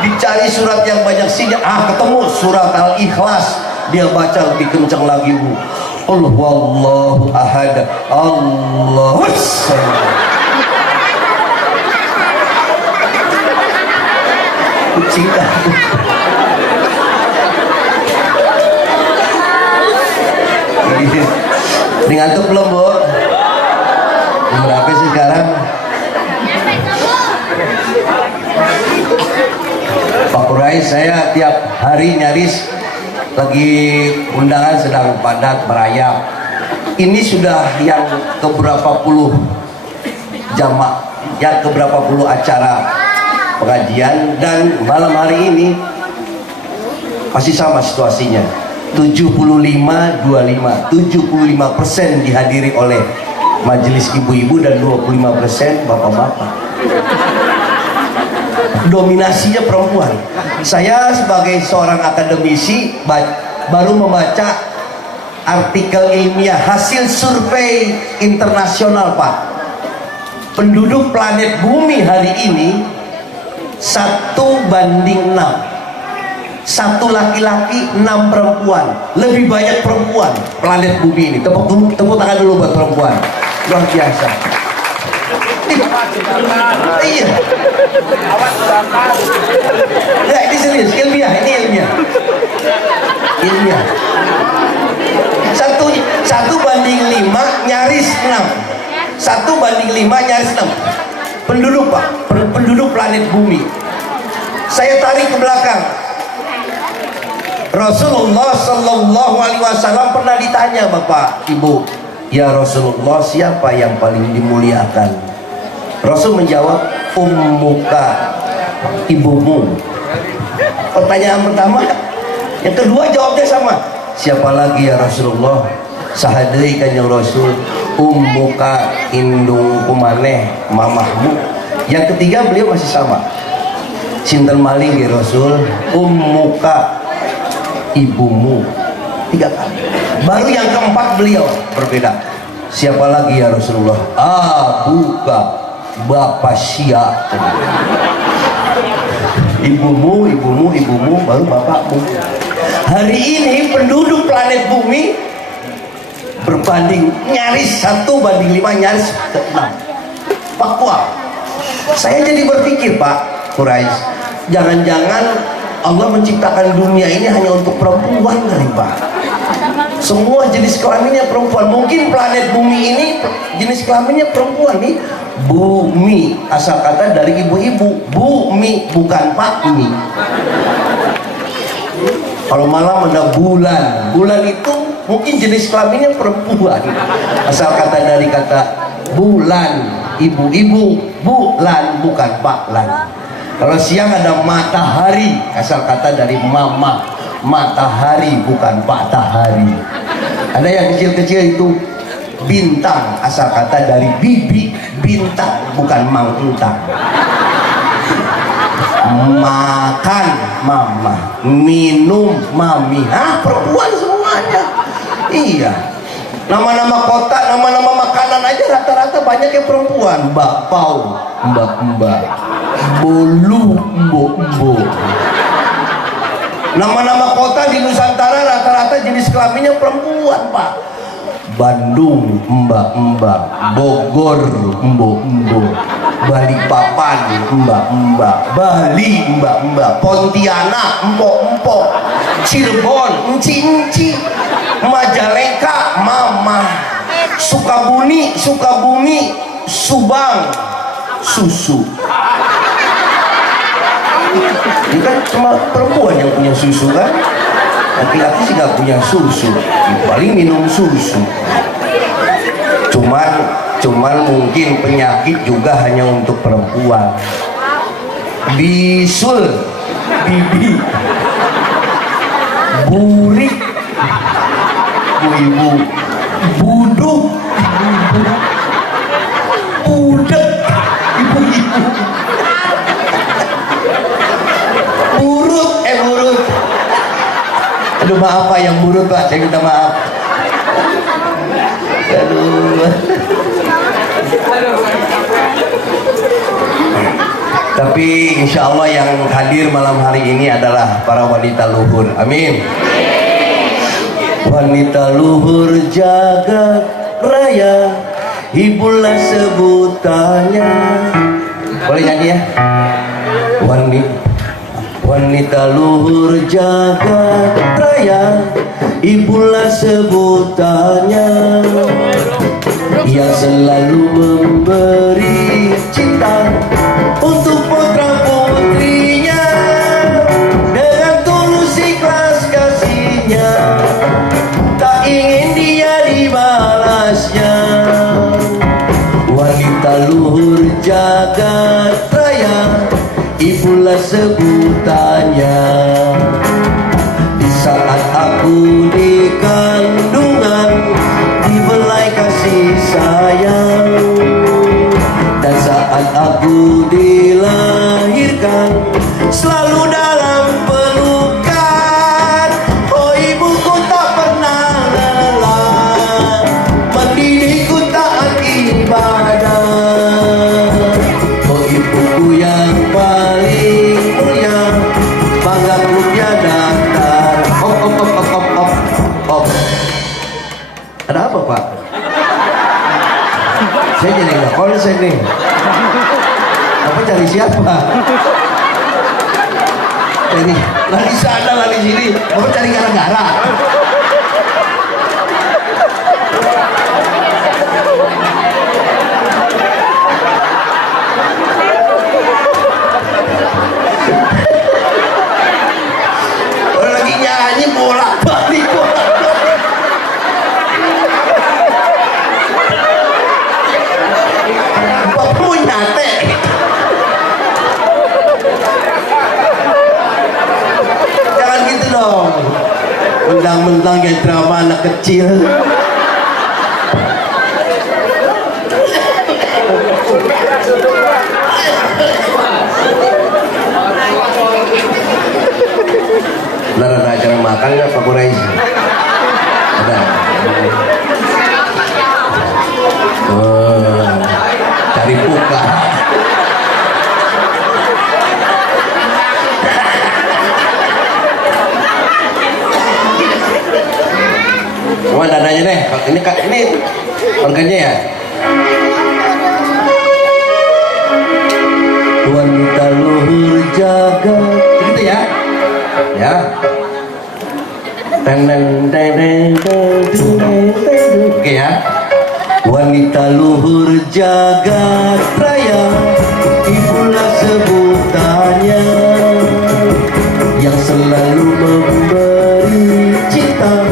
dicari surat yang banyak sinnya, ketemu surat Al-Ikhlas. Dia baca lebih kencang lagi Bu. Qul huwallahu ahad, Allahus samad. Kucing garong. Ini ngantuk belum Bu? Berapa sih sekarang? Pak Kurais, saya tiap hari nyaris lagi undangan sedang padat merayap. Ini sudah yang keberapa puluh jamaah, yang keberapa puluh acara pengajian, dan malam hari ini masih sama situasinya. 75-25, 75% dihadiri oleh majelis ibu-ibu dan 25% bapak-bapak. Dominasinya perempuan. Saya sebagai seorang akademisi baru membaca artikel ilmiah hasil survei internasional Pak. Penduduk planet bumi hari ini 1:6. 1 laki-laki 6 perempuan. Lebih banyak perempuan planet bumi ini. Tepuk tangan dulu buat perempuan. Luar biasa. Iya. Ya, ini serius, ilmiah, ini ilmiah. Ilmiah. 1:5 nyaris 6. 1:5 nyaris 6. penduduk Pak, penduduk planet bumi. Saya tarik ke belakang. Rasulullah Sallallahu Alaihi Wasallam pernah ditanya Bapak Ibu, ya Rasulullah, siapa yang paling dimuliakan? Rasul menjawab, ummuka, ibumu. Pertanyaan pertama. Yang kedua jawabnya sama, siapa lagi ya Rasulullah? Sahadai kanjeng Rasul, ummuka, indung kumaneh, mamahmu. Yang ketiga beliau masih sama, sinten maling ya Rasul, ummuka, ibumu. 3 kali. Baru yang keempat beliau berbeda, siapa lagi ya Rasulullah? Abuka, bapak Sya. Ibumu, ibumu, ibumu, baru bapakmu. Hari ini penduduk planet bumi berbanding nyaris 1:5, nyaris ke 6. Papua. Saya jadi berpikir Pak Quraisy, jangan-jangan Allah menciptakan dunia ini hanya untuk perempuan kali Pak. Semua jenis kelaminnya perempuan. Mungkin planet bumi ini jenis kelaminnya perempuan nih. Bumi asal kata dari ibu-ibu. Bumi bukan Pak ini. Kalau malam ada bulan. Bulan itu mungkin jenis kelaminnya perempuan. Asal kata dari kata bulan. Ibu-ibu, bulan bukan Pak lan. Kalau siang ada matahari, asal kata dari mama, matahari bukan matahari. Ada yang kecil-kecil itu bintang, asal kata dari bibi, bintang bukan mang entang. Makan mama, minum mami, perempuan semuanya. Iya. Nama-nama kota, nama-nama makanan aja rata-rata banyak yang perempuan. Bakpao, mbak-mbak, bolu, mbo-mbo. Nama-nama kota di Nusantara rata-rata jenis kelaminnya perempuan Pak. Bandung, mbak-mbak, Bogor, mbo-mbo, Balikpapan, mbak-mbak, Bali, mbak-mbak, Pontianak, empok-empok, Cirebon, enci-enci, Majalengka, mama, Sukabumi, Subang, susu. Ini kan cuma perempuan yang punya susu kan? Laki-laki sih nggak punya susu, paling minum susu. Cuman mungkin penyakit juga hanya untuk perempuan. Bisul, bibi, burik, ibu, buduk, budek, ibu-ibu, burut, burut. Aduh maaf Pak yang burut Pak, saya minta maaf. Aduh. Tapi insya Allah yang hadir malam hari ini adalah para wanita luhur. Amin. Wanita luhur jagat raya, ibulah sebutannya. Boleh nyanyi ya? Wanita luhur jagat raya, ibulah sebutannya, yang selalu memberi cinta untuk putra putrinya, dengan tulus ikhlas kasihnya, tak ingin dia dibalasnya. Wanita luhur jagat raya, ibulah sebutannya. Di saat aku di kandungan, dibelai kasih sayang, dan saat aku dilahirkan, selalu dalam pelukan. Oh ibuku tak pernah lelah, mendidikku taat ibadah. Oh ibuku yang paling mulia, bangga punya daftar. Ada apa Pak? Saya jadi nggak konsen nih. Apa cari siapa? Jadi lagi sana lagi sini. Apa cari gara-gara? mentang-mentang yang drama anak kecil. Benar ada acara makan nggak Pak Quraisy? Ada. Cari buka. Cuma dananya deh. Ini organnya ya. Wanita luhur jagat, gitu ya. Ya. Oke ya. Wanita luhur jagat raya, ibulah sebutannya, yang selalu memberi cinta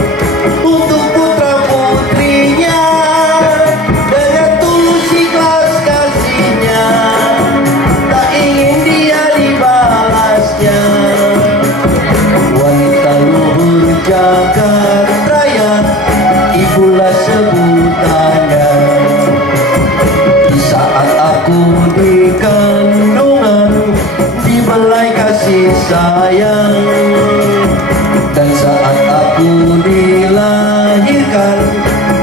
untuk putra putrinya, dengan tulus ikhlas kasihnya, tak ingin dia dibalasnya. Wanita luhur jagat raya, ibulah sebutannya. Di saat aku di kandungan, dibelai kasih sayang, dan saat aku dilahirkan,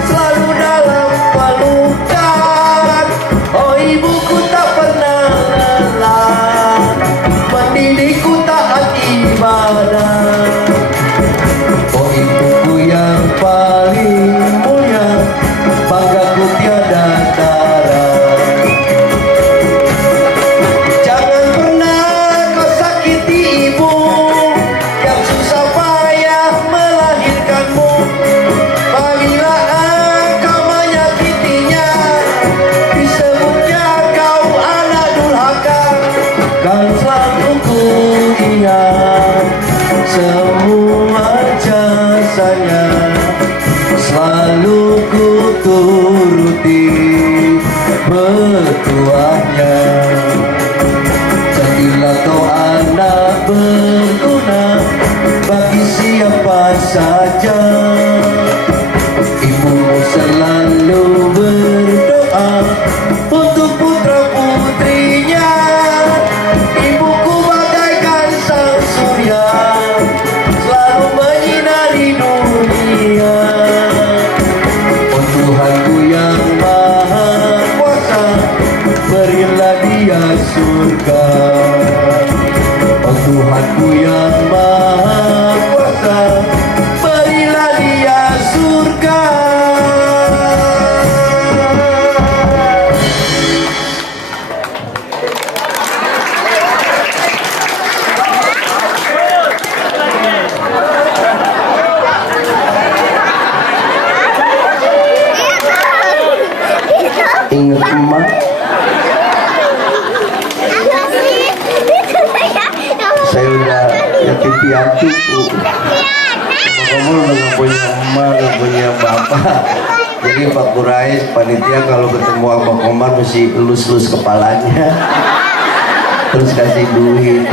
selalu dalam pelukan. Oh ibuku tak pernah lelah, mendidikku taat ibadah. Oh ibuku yang paling mulia, banggaku tiada tara. Jangan pernah kau sakiti ibu yang susah payah melahirkanmu. Bila engkau menyakitinya, disebutnya kau anak durhaka. Kan selalu ku ingat semua jasanya, selalu ku turuti petuahnya. Jadilah kau anak berguna bagi siapa saja. Ibumu selalu berdoa untuk putra putrinya. Ibuku bagaikan sang surya, selalu menyinari dunia. Oh Tuhanku yang maha kuasa, berilah dia surga. Oh Tuhanku yang maha kuasa, berilah dia surga. Ingat emak, saya udah yatim piatu Bu. Kamu udah gak punya emak, gak punya bapak. Jadi Pak Quraisy panitia kalau ketemu Abang Komar mesti elus-elus kepalanya, terus kasih duit.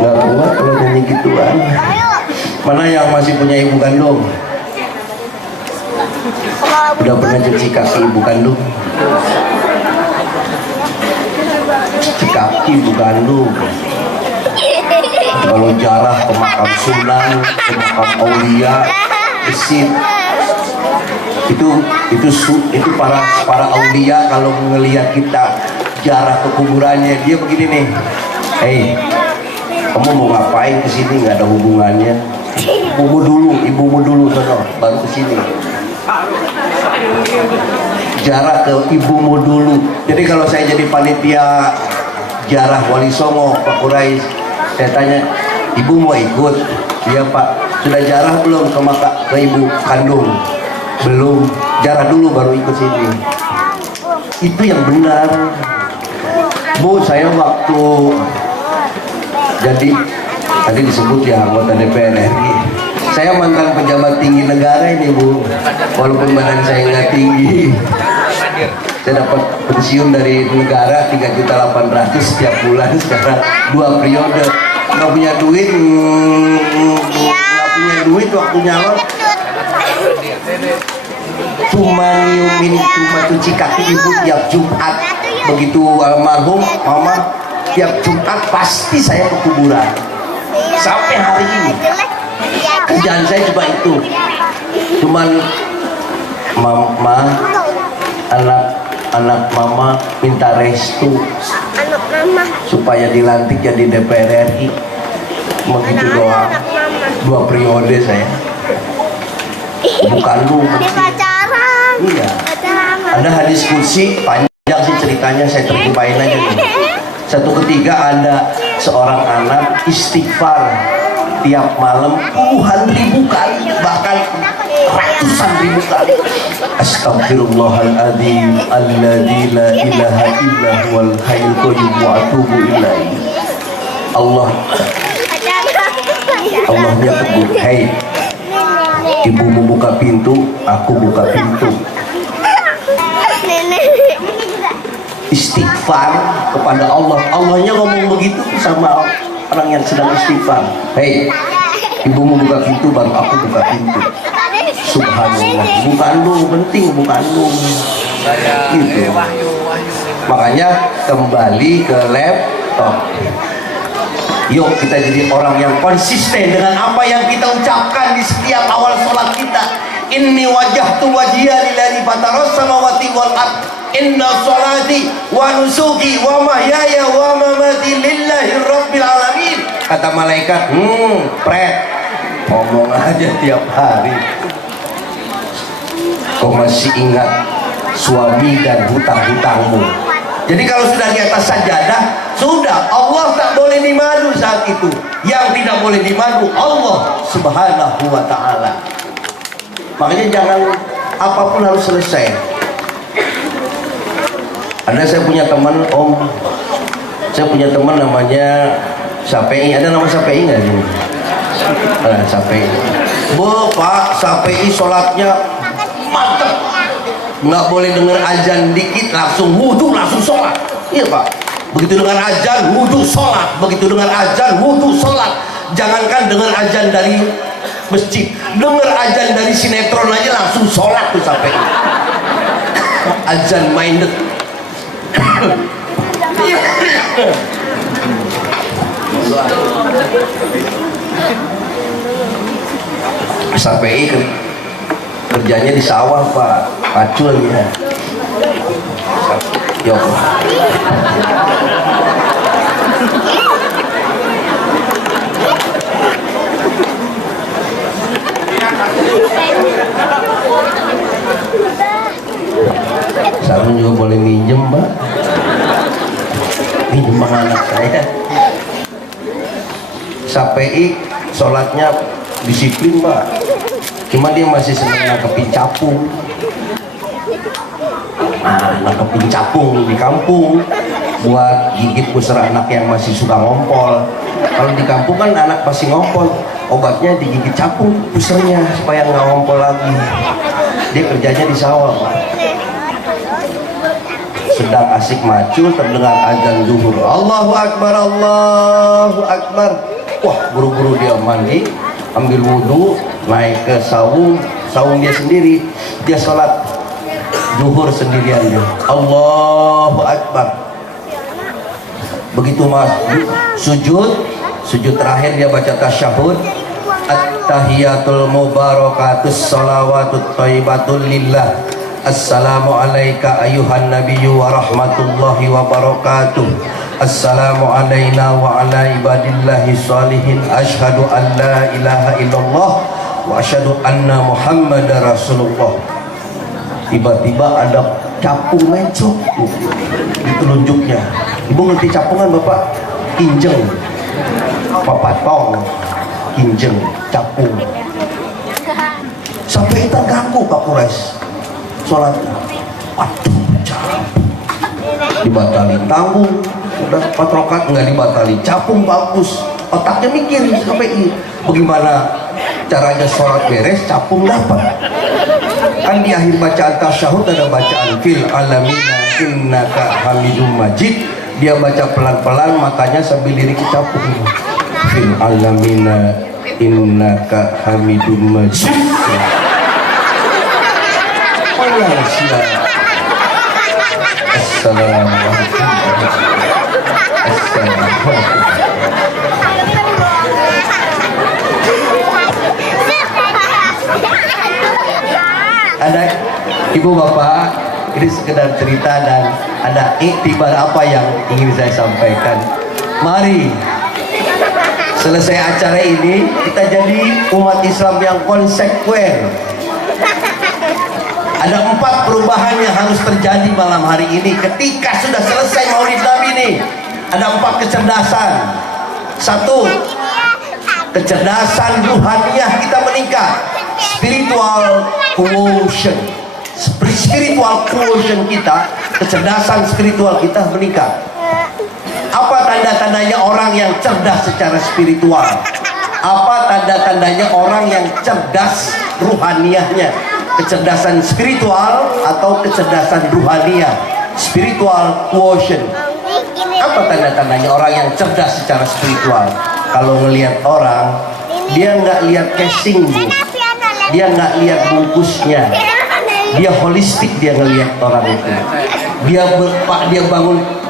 Gak kuat kalau nyanyi gituan. Mana yang masih punya ibu kandung? Udah pernah cuci kaki ibu kandung? Cuci kaki ibu kandung. Kalau jarah ke makam Sunan, ke makam Aulia, besit. Itu para Aulia kalau ngelihat kita jarah ke kuburannya, dia begini nih. Hei, kamu mau ngapain kesini? Nggak ada hubungannya. Ibumu dulu sono, baru kesini. Jarah ke ibumu dulu. Jadi kalau saya jadi panitia jarah Wali Songo Pak Quraisy, saya tanya, ibu mau ikut? Iya Pak. Sudah jarah belum ke ibu kandung? Belum. Jarah dulu baru ikut sini. Itu yang benar. Bu, saya waktu jadi tadi disebut ya anggota DPR RI, saya mantan pejabat tinggi negara ini Bu. Walaupun badan saya nggak tinggi, saya dapat pensiun dari negara 3.800.000 setiap bulan secara 2 periode. nggak punya duit, nggak punya duit waktu nyalon. Cuma cuci kaki ibu tiap Jumat. Begitu almarhum mama tiap Jumat pasti saya ke kuburan. Sampai hari ini kerjaan saya cuma itu. Cuman mama, anak mama minta restu supaya dilantik jadi DPR RI. Begitu doang. 2 periode saya. Bukan lu. Iya. Ada hadis kursi panjang sih ceritanya, saya terjemahin aja nih. Satu ketika ada seorang anak istighfar tiap malam puluhan ribu kali, bahkan ratusan ribu kali. Astagfirullahaladzim alladzi la ilaha illa huwal hayyul qayyum wa atubu ilaihi. Allahnya tegur, hei, ibumu buka pintu, aku buka pintu. Istighfar kepada Allah. Allahnya ngomong begitu sama orang yang sedang istighfar. Hei, ibumu buka pintu, baru aku buka pintu. Subhanallah. Bukan lu, penting bukan lu. Gitu. Makanya kembali ke laptop. Yuk kita jadi orang yang konsisten dengan apa yang kita ucapkan di setiap awal sholat kita. Inni wajjahtu wajhiya lillazi fataras samawati wal ard. Inna sholati wa nusuki wa mahyaya wa mamati lillahi rabbil alamin. Kata malaikat, pret, ngomong aja tiap hari. Kau masih ingat suami dan hutang-hutangmu. Jadi kalau sudah di atas sajadah, sudah, Allah tak boleh dimadu saat itu. Yang tidak boleh dimadu Allah Subhanahu wa ta'ala. Makanya jangan apapun harus selesai. Ada saya punya teman, Om. Saya punya teman namanya Sapei. Ada nama Sapei nggak sini? Ada Sapei. Bu, Pak, Sapei sholatnya mantep. Nggak boleh dengar azan dikit langsung wudhu, langsung sholat. Iya Pak. Begitu dengar azan wudhu sholat. Begitu dengar azan wudhu sholat. Jangankan dengar azan dari masjid, dengar azan dari sinetron aja langsung sholat tuh sampai. Azan minded. Sampai kerjanya di sawah Pak, pacul ya. Yuk. Sarung juga boleh minjem Mbak. Minjem sama anak saya. Sapei sholatnya disiplin Mbak. Cuma dia masih senang nangkepin capung. Nangkepin capung di kampung buat gigit pusar anak yang masih suka ngompol. Kalau di kampung kan anak pasti ngompol, obatnya digigit capung pusarnya supaya nggak ngompol lagi. Dia kerjanya di sawah Pak. Sedang asik macul terdengar azan zuhur. Allahu Akbar, Allahu Akbar. Wah, buru-buru dia mandi, ambil wudhu, naik ke saung dia sendiri, dia sholat zuhur sendirian dia. Allahu Akbar. Begitu mas sujud terakhir dia baca tasyahud. At-tahiyatul mubarakatus salawatut thayyibatul lillah. Assalamu alayka ayuhan nabiyyu wa rahmatullahi wa barakatuh. Assalamu alayna wa ala ibadillahi salihin. Ashhadu an la ilaha illallah wa ashhadu anna muhammadar rasulullah. Tiba-tiba ada capung mencok di telunjuknya. Ibu ngerti capungan Bapak? Kinjeng, papatong, kinjeng, capung. Sampai kita ganggu Pak Kures sholatnya. Aduh, capung dibatalin, tanggung udah 4 rakaat nggak dibatalin, capung bagus. Otaknya mikir sampai bagaimana caranya sholat beres, capung dapat. Kan di akhir bacaan tasyahud ada bacaan fil alamina innaka hamidum majid. Dia baca pelan-pelan, matanya sambil lirik capung. fil alamina innaka hamidum majid. Assalamualaikum. Ada ibu bapak, ini sekedar cerita dan ada iktibar apa yang ingin saya sampaikan. Mari selesai acara ini kita jadi umat Islam yang konsekuen. Ada 4 perubahan yang harus terjadi malam hari ini ketika sudah selesai Maulid Nabi ini. Ada 4 kecerdasan. 1, kecerdasan ruhaniyah kita meningkat. Spiritual quotient. Spiritual quotient kita, kecerdasan spiritual kita meningkat. Apa tanda-tandanya orang yang cerdas secara spiritual? Apa tanda-tandanya orang yang cerdas ruhaniyahnya? Kecerdasan spiritual atau kecerdasan ruhaniyah? Spiritual quotient. Apa tanda-tandanya orang yang cerdas secara spiritual? Kalau ngelihat orang, dia nggak lihat casing, dia nggak lihat bungkusnya, dia holistik, dia ngelihat orang itu. Dia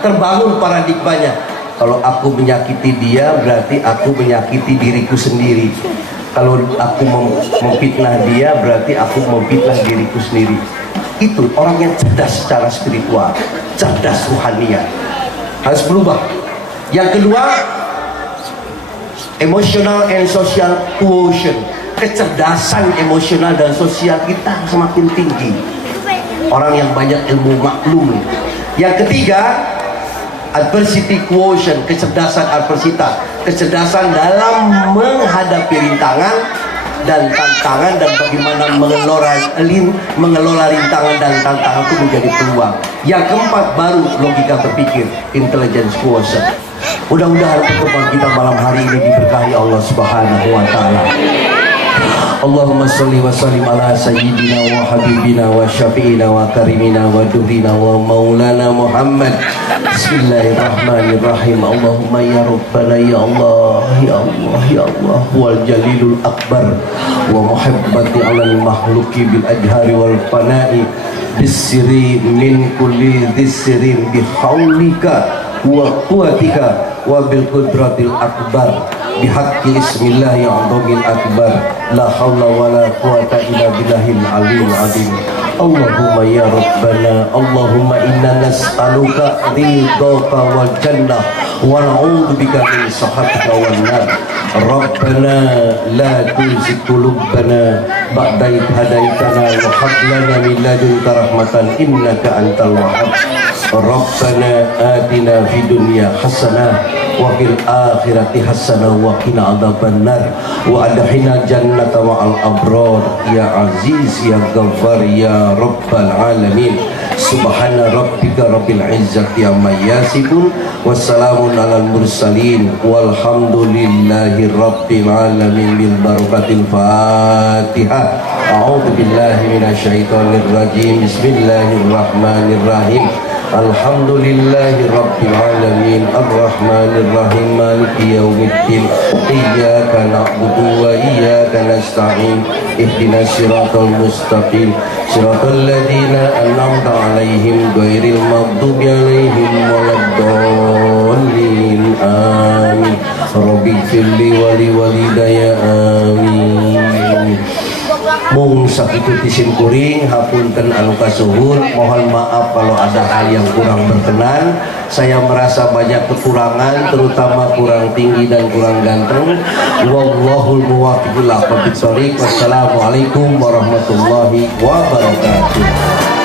terbangun paradigmanya. Kalau aku menyakiti dia, berarti aku menyakiti diriku sendiri. Kalau aku memfitnah dia, berarti aku memfitnah diriku sendiri. Itu orang yang cerdas secara spiritual, cerdas ruhaniyah. Harus berubah. Yang kedua, emotional and social quotient. Kecerdasan emosional dan sosial kita semakin tinggi. Orang yang banyak ilmu maklum. Yang ketiga, adversity quotient, kecerdasan adversitas, kecerdasan dalam menghadapi rintangan dan tantangan dan bagaimana mengelola rintangan dan tantangan itu menjadi peluang. Yang keempat, baru logika berpikir, intelligence quotient. Mudah-mudahan pertemuan kita malam hari ini diberkahi Allah Subhanahu wa taala. Allahumma salli wa sallim ala sayyidina wa habibina wa syafi'ina wa karimina wa duhrina wa maulana Muhammad. Bismillahirrahmanirrahim. Allahumma ya Rabbana ya Allah, ya Allah, ya Allah, wal jalilul akbar wa muhabbati alal mahluki bil ajhari wal fana'i bisiri min kulli dhisirin bihaulika wa quwatika wa bil qudratil akbar bihaqqi ismillah ya azamil akbar la hawla wa la quwata illa billahil aliyil azim. Allahumma ya Rabbana, Allahumma inna nas'aluka ridhaka wal jannah wa na'udzu bika min sakhatika wan nar. Rabbana la tuzigh qulubana ba'da idh hadaitana wa hab lana min ladunka rahmatan innaka antal wahhab. Rabbana atina fid dunya hasanah wa fil akhirati hasanah wa qina adzabannar wa adkhilna jannata ma'al abrar ya aziz ya ghaffar ya rabbal alamin. Subhana rabbika rabbil izzati amma yasifun wassalamun alal mursalin walhamdulillahi rabbil alamin bil barakatil fatihah. A'udzu billahi minasyaitonir rajim. Bismillahirrahmanirrahim. Alhamdulillahi rabbil alamin arrahmanir rahim maliki yaumiddin iyyaka na'budu wa iyyaka nasta'in ihdinas siratal mustaqim siratal ladzina an'amta 'alaihim ghairil maghdubi 'alaihim waladdallin amin. Rabbighfirli wa liwalidayya amin. Mung sakitu tisin kuring hapunten anu kasuhun, mohon maaf kalau ada hal yang kurang berkenan. Saya merasa banyak kekurangan, terutama kurang tinggi dan kurang ganteng. Wallahul muwaffiq ila aqwamit thoriq. Wassalamualaikum warahmatullahi wabarakatuh.